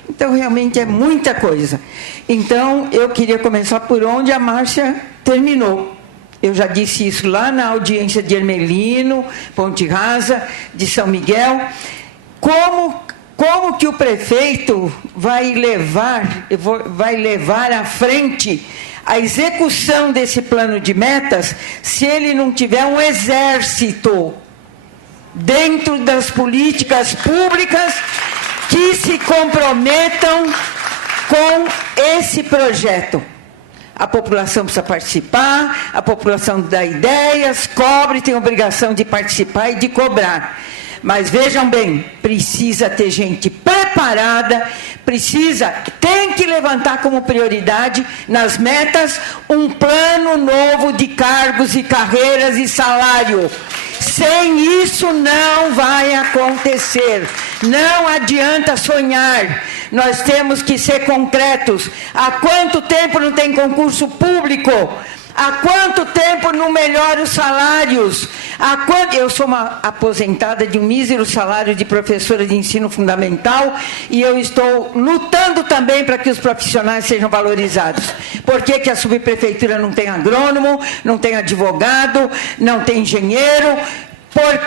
Então, realmente é muita coisa. Então, eu queria começar por onde a Márcia terminou. Eu já disse isso lá na audiência de Ermelino, Ponte Rasa, de São Miguel. Como que o prefeito vai levar à frente a execução desse plano de metas se ele não tiver um exército dentro das políticas públicas que se comprometam com esse projeto? A população precisa participar, a população dá ideias, cobre, tem obrigação de participar e de cobrar. Mas vejam bem, precisa ter gente preparada, tem que levantar como prioridade nas metas um plano novo de cargos e carreiras e salário. Sem isso não vai acontecer. Não adianta sonhar. Nós temos que ser concretos. Há quanto tempo não tem concurso público? Há quanto tempo não melhora os salários? Eu sou uma aposentada de um mísero salário de professora de ensino fundamental e eu estou lutando também para que os profissionais sejam valorizados. Por que a subprefeitura não tem agrônomo, não tem advogado, não tem engenheiro? Por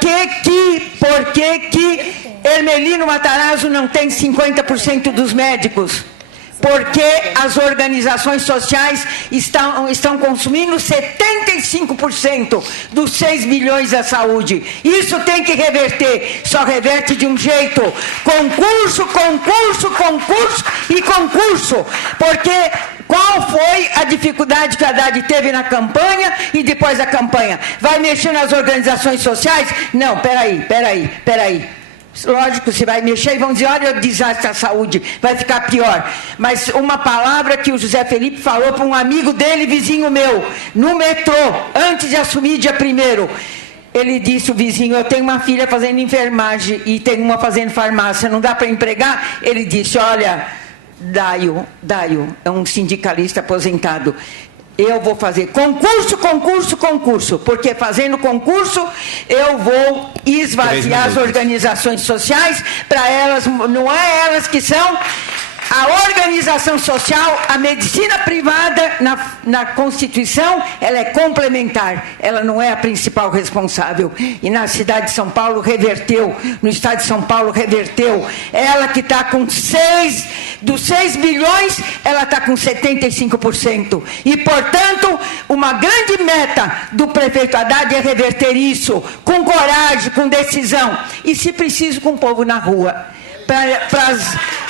que Ermelino Matarazzo não tem 50% dos médicos? Porque as organizações sociais estão consumindo 75% dos 6 bilhões da saúde. Isso tem que reverter. Só reverte de um jeito: concurso, concurso, concurso e concurso. Porque qual foi a dificuldade que a Haddad teve na campanha e depois da campanha? Vai mexer nas organizações sociais? Não, peraí. Lógico, se vai mexer e vão dizer, olha o desastre da saúde, vai ficar pior. Mas uma palavra que o José Felipe falou para um amigo dele, vizinho meu, no metrô, antes de assumir dia 1º. Ele disse, o vizinho, eu tenho uma filha fazendo enfermagem e tenho uma fazendo farmácia, não dá para empregar? Ele disse, olha, Daio é um sindicalista aposentado. Eu vou fazer concurso, porque fazendo concurso eu vou esvaziar as organizações sociais para elas, não é elas que são a organização social, a medicina privada na Constituição, ela é complementar, ela não é a principal responsável. E na cidade de São Paulo reverteu, no estado de São Paulo reverteu. Ela que está com dos 6 bilhões, ela está com 75%. E, portanto, uma grande meta do prefeito Haddad é reverter isso, com coragem, com decisão. E, se preciso, com o povo na rua.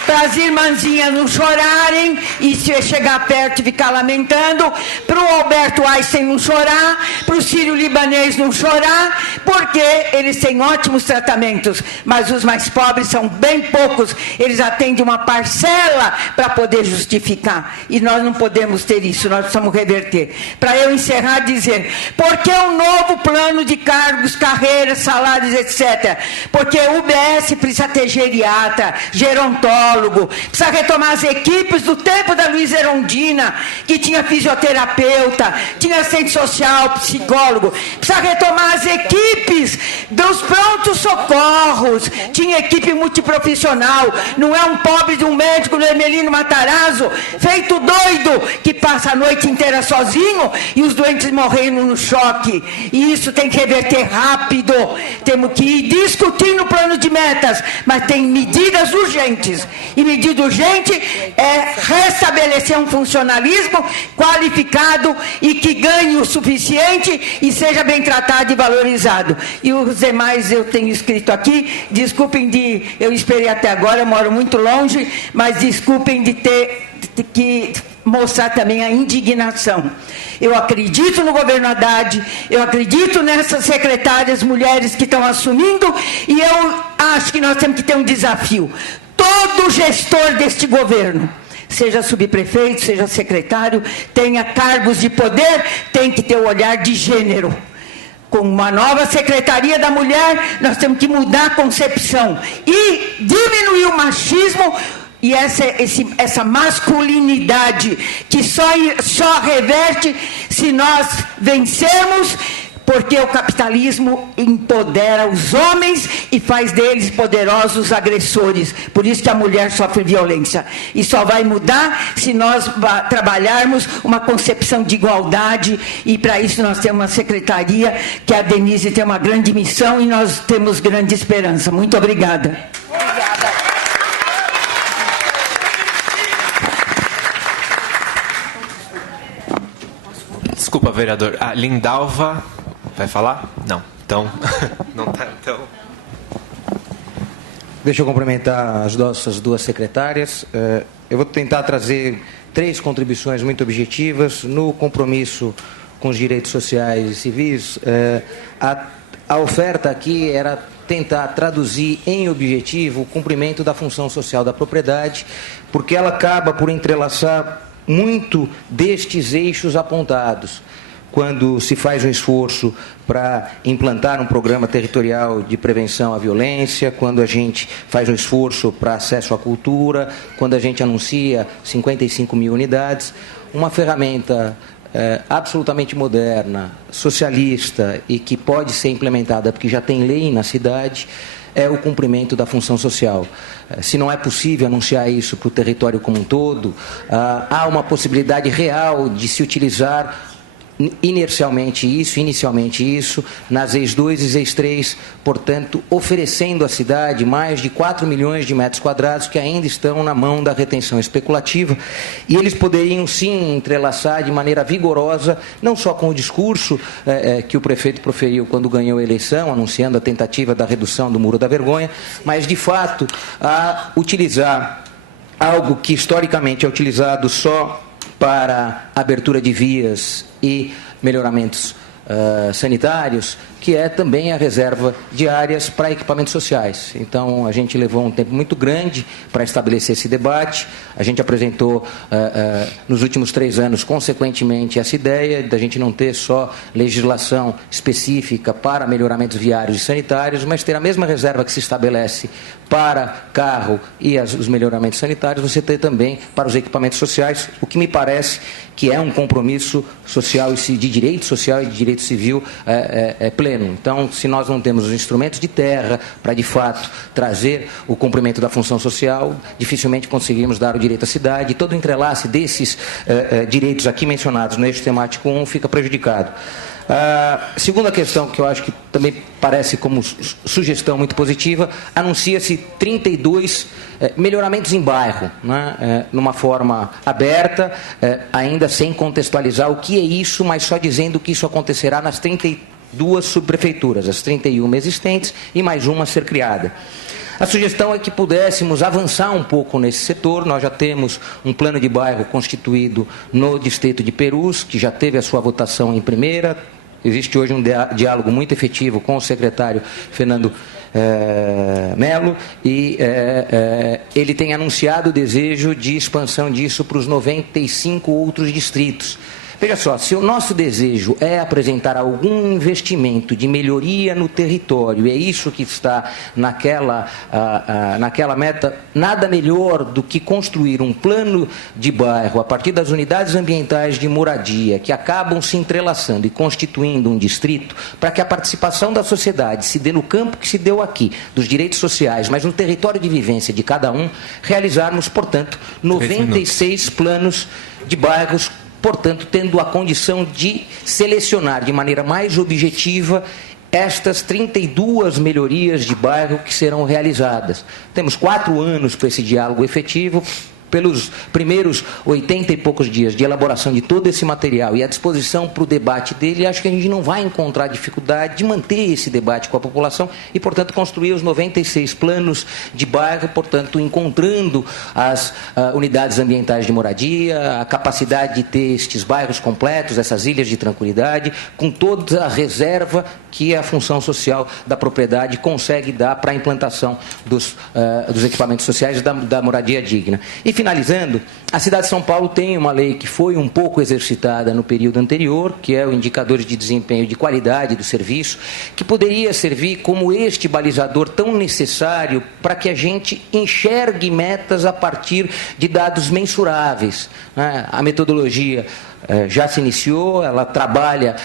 para as irmãzinhas não chorarem e se chegar perto e ficar lamentando, para o Alberto Einstein não chorar, para o sírio-libanês não chorar, porque eles têm ótimos tratamentos, mas os mais pobres são bem poucos, eles atendem uma parcela para poder justificar, e nós não podemos ter isso, nós precisamos reverter. Para eu encerrar, dizer, por que um novo plano de cargos, carreiras, salários, etc.? Porque o UBS precisa ter geriatra, gerontólogo, precisa retomar as equipes do tempo da Luísa Erundina, que tinha fisioterapeuta, tinha assistente social, psicólogo, precisa retomar as equipes dos prontos socorros, tinha equipe multiprofissional, não é um pobre de um médico no Hermelino Matarazzo, feito doido, que passa a noite inteira sozinho e os doentes morrendo no choque, e isso tem que reverter rápido, temos que ir discutindo o plano de metas, mas tem medidas urgentes, e medida urgente é restabelecer um funcionalismo qualificado e que ganhe o suficiente e seja bem tratado e valorizado. E os demais eu tenho escrito aqui, desculpem eu esperei até agora, eu moro muito longe, mas desculpem de ter que mostrar também a indignação. Eu acredito no governo Haddad, eu acredito nessas secretárias mulheres que estão assumindo, e eu acho que nós temos que ter um desafio. Todo gestor deste governo, seja subprefeito, seja secretário, tenha cargos de poder, tem que ter o olhar de gênero. Com uma nova Secretaria da Mulher, nós temos que mudar a concepção e diminuir o machismo e essa masculinidade que só reverte se nós vencermos, porque o capitalismo empodera os homens e faz deles poderosos agressores. Por isso que a mulher sofre violência. E só vai mudar se nós trabalharmos uma concepção de igualdade, e para isso nós temos uma secretaria que a Denise tem uma grande missão e nós temos grande esperança. Muito obrigada. Desculpa, vereador. A Lindalva vai falar? Não. Então, não tá, então. Deixa eu cumprimentar as nossas duas secretárias. Eu vou tentar trazer 3 contribuições muito objetivas. No compromisso com os direitos sociais e civis, a oferta aqui era tentar traduzir em objetivo o cumprimento da função social da propriedade, porque ela acaba por entrelaçar muito destes eixos apontados. Quando se faz um esforço para implantar um programa territorial de prevenção à violência, quando a gente faz um esforço para acesso à cultura, quando a gente anuncia 55 mil unidades, uma ferramenta absolutamente moderna, socialista e que pode ser implementada porque já tem lei na cidade, é o cumprimento da função social. Se não é possível anunciar isso para o território como um todo, há uma possibilidade real de se utilizar inicialmente isso, nas EIS 2 e EIS 3, portanto, oferecendo à cidade mais de 4 milhões de metros quadrados que ainda estão na mão da retenção especulativa, e eles poderiam sim entrelaçar de maneira vigorosa, não só com o discurso que o prefeito proferiu quando ganhou a eleição, anunciando a tentativa da redução do Muro da Vergonha, mas de fato a utilizar algo que historicamente é utilizado só para abertura de vias e melhoramentos sanitários, que é também a reserva de áreas para equipamentos sociais. Então, a gente levou um tempo muito grande para estabelecer esse debate. A gente apresentou, nos últimos 3 anos, consequentemente, essa ideia da gente não ter só legislação específica para melhoramentos viários e sanitários, mas ter a mesma reserva que se estabelece para carro e os melhoramentos sanitários, você ter também para os equipamentos sociais, o que me parece que é um compromisso social de direito social e de direito civil pleno. Então, se nós não temos os instrumentos de terra para, de fato, trazer o cumprimento da função social, dificilmente conseguimos dar o direito à cidade, e todo o entrelace desses direitos aqui mencionados no eixo temático 1 fica prejudicado. Segunda questão, que eu acho que também parece como sugestão muito positiva, anuncia-se 32 melhoramentos em bairro, né, numa forma aberta, ainda sem contextualizar o que é isso, mas só dizendo que isso acontecerá nas 32 subprefeituras, as 31 existentes e mais uma a ser criada. A sugestão é que pudéssemos avançar um pouco nesse setor. Nós já temos um plano de bairro constituído no distrito de Perus, que já teve a sua votação em primeira. Existe hoje um diálogo muito efetivo com o secretário Fernando Melo, e ele tem anunciado o desejo de expansão disso para os 95 outros distritos. Veja só, se o nosso desejo é apresentar algum investimento de melhoria no território, é isso que está naquela meta, nada melhor do que construir um plano de bairro a partir das unidades ambientais de moradia, que acabam se entrelaçando e constituindo um distrito, para que a participação da sociedade se dê no campo que se deu aqui, dos direitos sociais, mas no território de vivência de cada um, realizarmos, portanto, 96 planos de bairros, portanto, tendo a condição de selecionar de maneira mais objetiva estas 32 melhorias de bairro que serão realizadas. Temos 4 anos para esse diálogo efetivo. Pelos primeiros 80 e poucos dias de elaboração de todo esse material e a disposição para o debate dele, acho que a gente não vai encontrar dificuldade de manter esse debate com a população e, portanto, construir os 96 planos de bairro, portanto, encontrando as unidades ambientais de moradia, a capacidade de ter estes bairros completos, essas ilhas de tranquilidade, com toda a reserva que a função social da propriedade consegue dar para a implantação dos equipamentos sociais e da moradia digna. E, finalizando, a cidade de São Paulo tem uma lei que foi um pouco exercitada no período anterior, que é o indicador de desempenho de qualidade do serviço, que poderia servir como este balizador tão necessário para que a gente enxergue metas a partir de dados mensuráveis, né? A metodologia já se iniciou, ela trabalha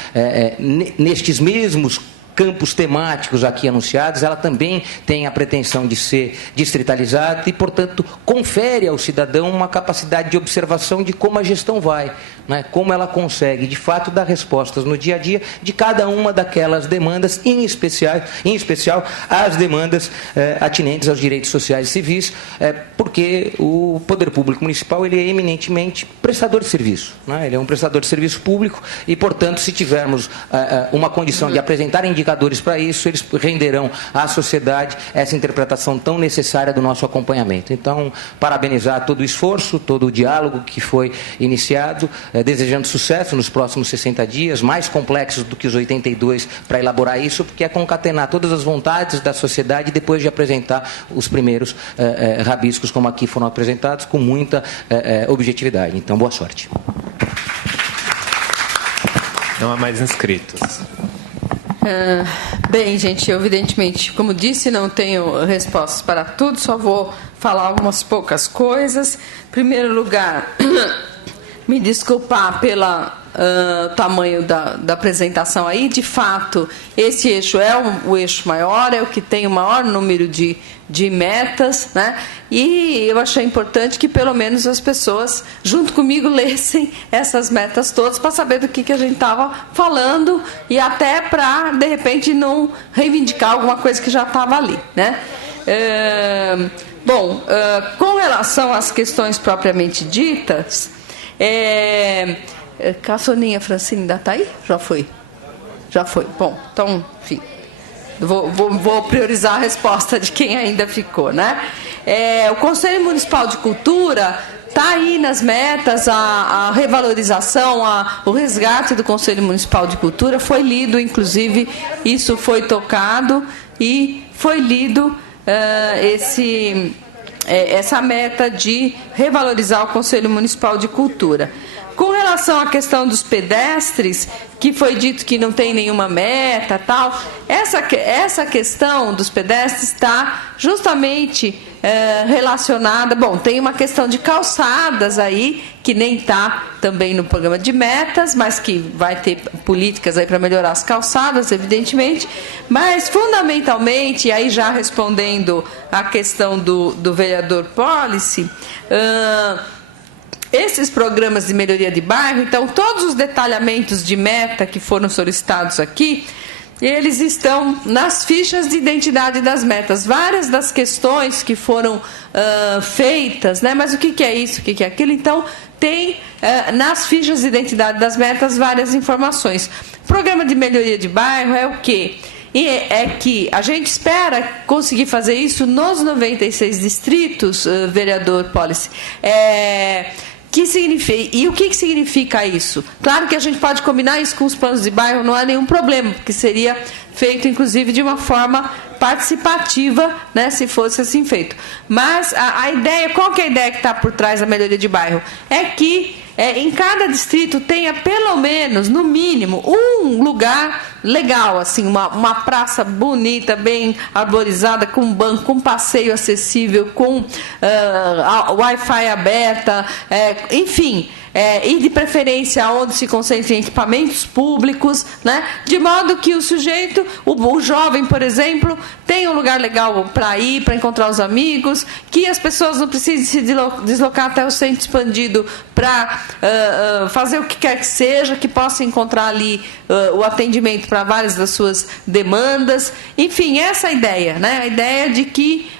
nestes mesmos campos temáticos aqui anunciados, ela também tem a pretensão de ser distritalizada e, portanto, confere ao cidadão uma capacidade de observação de como a gestão vai, né? Como ela consegue, de fato, dar respostas no dia a dia de cada uma daquelas demandas, em especial as demandas atinentes aos direitos sociais e civis, porque o poder público municipal ele é eminentemente prestador de serviço, né? Ele é um prestador de serviço público e, portanto, se tivermos uma condição de apresentar indicadores para isso, eles renderão à sociedade essa interpretação tão necessária do nosso acompanhamento. Então, parabenizar todo o esforço, todo o diálogo que foi iniciado, desejando sucesso nos próximos 60 dias, mais complexos do que os 82 para elaborar isso, porque é concatenar todas as vontades da sociedade depois de apresentar os primeiros rabiscos, como aqui foram apresentados, com muita objetividade. Então, boa sorte. Não há mais inscritos. Bem, gente, eu evidentemente, como disse, não tenho respostas para tudo, só vou falar algumas poucas coisas. Em primeiro lugar, me desculpar pelo tamanho da apresentação aí. De fato, esse eixo é o eixo maior, é o que tem o maior número de metas, né? E eu achei importante que pelo menos as pessoas, junto comigo, lessem essas metas todas para saber do que a gente estava falando e até para, de repente, não reivindicar alguma coisa que já estava ali, né? Com relação às questões propriamente ditas, Caçoninha Francine ainda está aí? Já foi. Bom, então, enfim, vou priorizar a resposta de quem ainda ficou, né? O Conselho Municipal de Cultura está aí nas metas, a revalorização, o resgate do Conselho Municipal de Cultura foi lido, inclusive isso foi tocado e foi lido essa meta de revalorizar o Conselho Municipal de Cultura. Com relação à questão dos pedestres, que foi dito que não tem nenhuma meta, tal, essa questão dos pedestres está justamente relacionada. Bom, tem uma questão de calçadas aí, que nem está também no programa de metas, mas que vai ter políticas aí para melhorar as calçadas, evidentemente. Mas, fundamentalmente, aí já respondendo à questão do vereador Policy, esses programas de melhoria de bairro, então, todos os detalhamentos de meta que foram solicitados aqui, eles estão nas fichas de identidade das metas. Várias das questões que foram feitas, né? Mas o que é isso, o que é aquilo? Então, tem nas fichas de identidade das metas várias informações. Programa de melhoria de bairro é o quê? é que a gente espera conseguir fazer isso nos 96 distritos, vereador Policy. E o que significa isso? Claro que a gente pode combinar isso com os planos de bairro, não há nenhum problema, porque seria feito, inclusive, de uma forma participativa, né, se fosse assim feito. Mas a ideia, qual que é a ideia que está por trás da melhoria de bairro? É que em cada distrito tenha pelo menos, no mínimo, um lugar legal, assim, uma praça bonita, bem arborizada, com banco, com passeio acessível, com Wi-Fi aberta, enfim. E de preferência onde se concentrem equipamentos públicos, né? De modo que o sujeito, o jovem, por exemplo, tenha um lugar legal para ir, para encontrar os amigos, que as pessoas não precisem se deslocar até o centro expandido para fazer o que quer que seja, que possa encontrar ali o atendimento para várias das suas demandas. Enfim, essa é a ideia, né? A ideia de que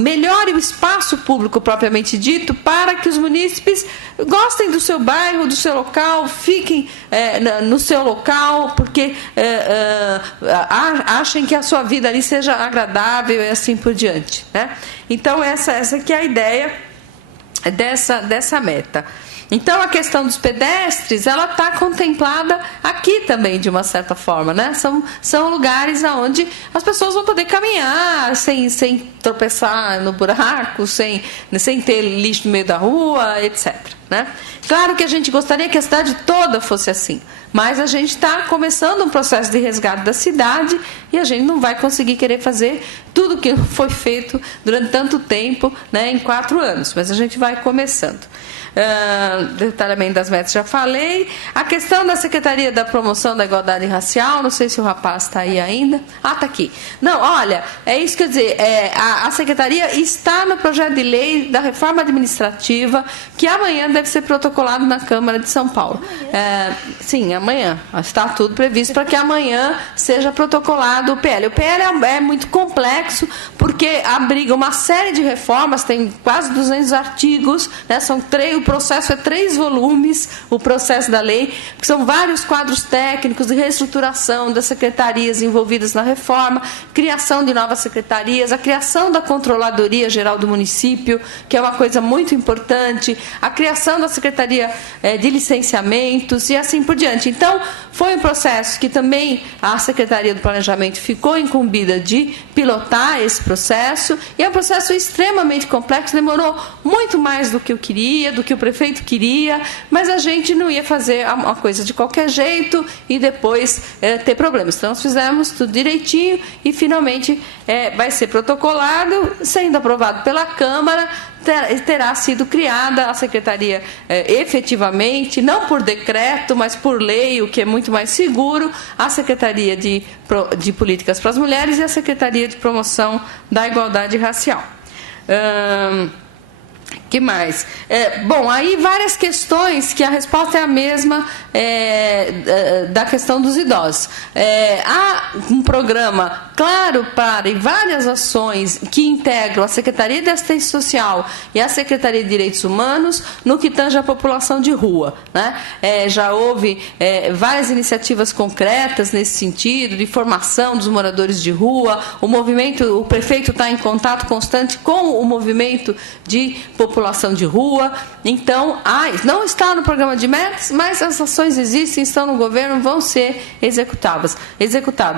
melhore o espaço público propriamente dito para que os munícipes gostem do seu bairro, do seu local, fiquem no seu local, porque achem que a sua vida ali seja agradável e assim por diante, né? Então, essa que é a ideia dessa meta. Então, a questão dos pedestres, ela está contemplada aqui também, de uma certa forma, né? São lugares onde as pessoas vão poder caminhar sem tropeçar no buraco, sem ter lixo no meio da rua, etc., né? Claro que a gente gostaria que a cidade toda fosse assim, mas a gente está começando um processo de resgate da cidade e a gente não vai conseguir querer fazer tudo que foi feito durante tanto tempo, né, em 4 anos, mas a gente vai começando. Detalhamento das metas já falei. A questão da Secretaria da Promoção da Igualdade Racial, não sei se o rapaz está aí ainda. Está aqui. Não, olha, é isso que eu dizer, a Secretaria está no projeto de lei da reforma administrativa, que amanhã deve ser protocolado na Câmara de São Paulo. Sim, amanhã. Está tudo previsto para que amanhã seja protocolado o PL. O PL é muito complexo, porque abriga uma série de reformas, tem quase 200 artigos, né, o processo é 3 volumes, o processo da lei, que são vários quadros técnicos de reestruturação das secretarias envolvidas na reforma, criação de novas secretarias, a criação da Controladoria Geral do Município, que é uma coisa muito importante, a criação da Secretaria de Licenciamentos e assim por diante. Então, foi um processo que também a Secretaria do Planejamento ficou incumbida de pilotar esse processo, e é um processo extremamente complexo, demorou muito mais do que eu queria, do que o prefeito queria, mas a gente não ia fazer uma coisa de qualquer jeito e depois ter problemas. Então, nós fizemos tudo direitinho e, finalmente, vai ser protocolado, sendo aprovado pela Câmara, terá sido criada a Secretaria efetivamente, não por decreto, mas por lei, o que é muito mais seguro, a Secretaria de Políticas para as Mulheres e a Secretaria de Promoção da Igualdade Racial. Que mais? Bom, aí várias questões que a resposta é a mesma da questão dos idosos. Há um programa claro para e várias ações que integram a Secretaria de Assistência Social e a Secretaria de Direitos Humanos no que tange a população de rua, né? Já houve várias iniciativas concretas nesse sentido, de formação dos moradores de rua. O prefeito está em contato constante com o movimento de população de rua. Então, não está no programa de metas, mas as ações existem, estão no governo, vão ser executadas.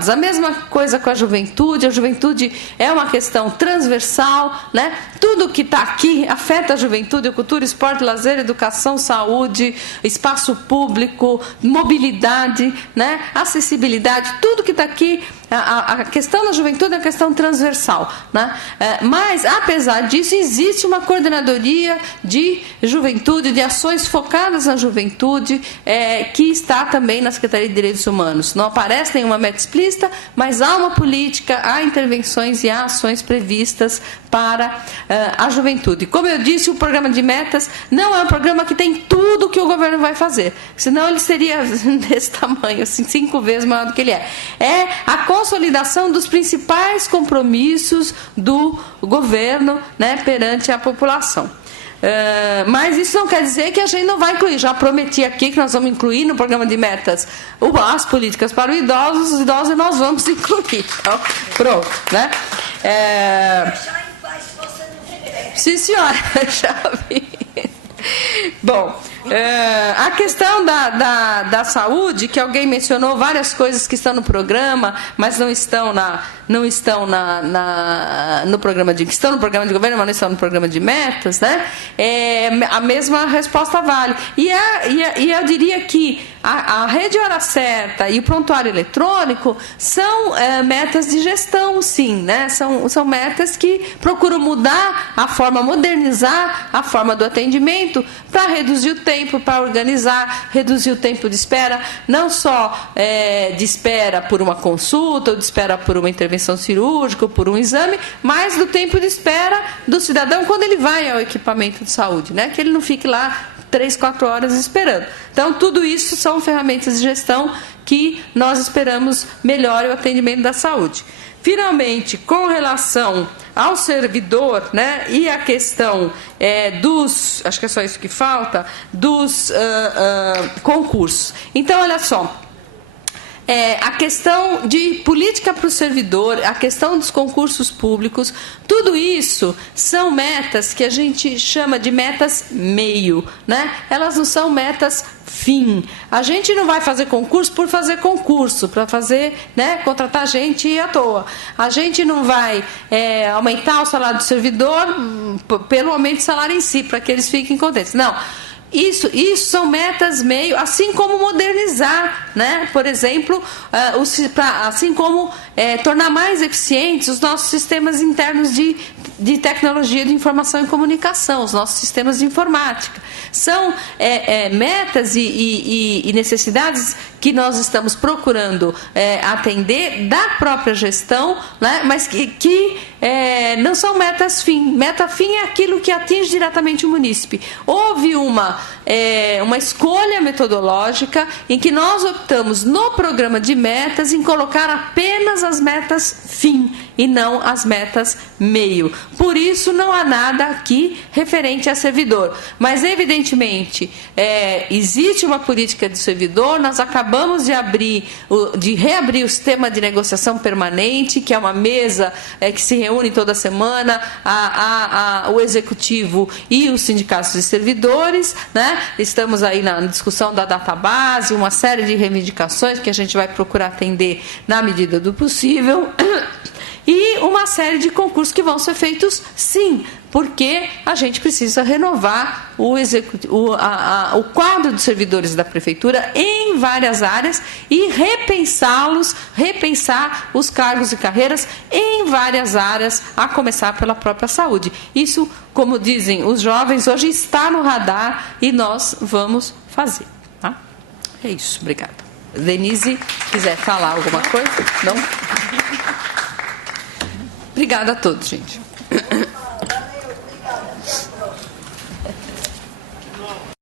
A mesma coisa com a juventude é uma questão transversal, né? Tudo que está aqui afeta a juventude, cultura, esporte, lazer, educação, saúde, espaço público, mobilidade, né? Acessibilidade, tudo que está aqui. A questão da juventude é uma questão transversal, né? Mas, apesar disso, existe uma coordenadoria de juventude, de ações focadas na juventude, que está também na Secretaria de Direitos Humanos. Não aparece nenhuma meta explícita, mas há uma política, há intervenções e há ações previstas para a juventude. Como eu disse, o programa de metas não é um programa que tem tudo que o governo vai fazer, senão ele seria desse tamanho, assim, 5 vezes maior do que ele é. É a consolidação dos principais compromissos do governo, né, perante a população. Mas isso não quer dizer que a gente não vai incluir. Já prometi aqui que nós vamos incluir no programa de metas as políticas para os idosos nós vamos incluir. Então, pronto, né? Sim, senhora, já vi. Bom, a questão da saúde, que alguém mencionou várias coisas que estão no programa, mas não estão no programa de governo, mas não estão no programa de metas, né? A mesma resposta vale. E eu diria que a rede Hora Certa e o prontuário eletrônico são metas de gestão, sim, né? São metas que procuram mudar a forma, modernizar a forma do atendimento para reduzir o tempo, para organizar, reduzir o tempo de espera, não só de espera por uma consulta, ou de espera por uma intervenção cirúrgica, ou por um exame, mas do tempo de espera do cidadão quando ele vai ao equipamento de saúde, né? Que ele não fique lá 3, 4 horas esperando. Então, tudo isso são ferramentas de gestão que nós esperamos melhore o atendimento da saúde. Finalmente, com relação ao servidor, né, e a questão acho que é só isso que falta, dos concursos. Então, olha só, a questão de política para o servidor, a questão dos concursos públicos, tudo isso são metas que a gente chama de metas meio, né? Elas não são metas fim. A gente não vai fazer concurso por fazer concurso, para fazer, né, contratar gente à toa. A gente não vai aumentar o salário do servidor pelo aumento de salário em si, para que eles fiquem contentes. Não. Isso são metas meio, assim como modernizar, né? Por exemplo, assim como tornar mais eficientes os nossos sistemas internos de tecnologia de informação e comunicação, os nossos sistemas de informática. São metas e necessidades que nós estamos procurando atender da própria gestão, né? Mas que não são metas fim. Meta fim é aquilo que atinge diretamente o munícipe. Houve uma escolha metodológica em que nós optamos no programa de metas em colocar apenas as metas fim e não as metas meio. Por isso não há nada aqui referente a servidor. Mas evidentemente existe uma política de servidor. Nós acabamos de reabrir o sistema de negociação permanente, que é uma mesa que se reúne toda semana, o executivo e os sindicatos de servidores, né? Estamos aí na discussão da database, uma série de reivindicações que a gente vai procurar atender na medida do possível. E uma série de concursos que vão ser feitos, sim, porque a gente precisa renovar o quadro de servidores da prefeitura em várias áreas e repensar os cargos e carreiras em várias áreas, a começar pela própria saúde. Isso, como dizem os jovens, hoje está no radar e nós vamos fazer. Tá? É isso, obrigada. Denise, quiser falar alguma coisa? Não? Obrigada a todos, gente.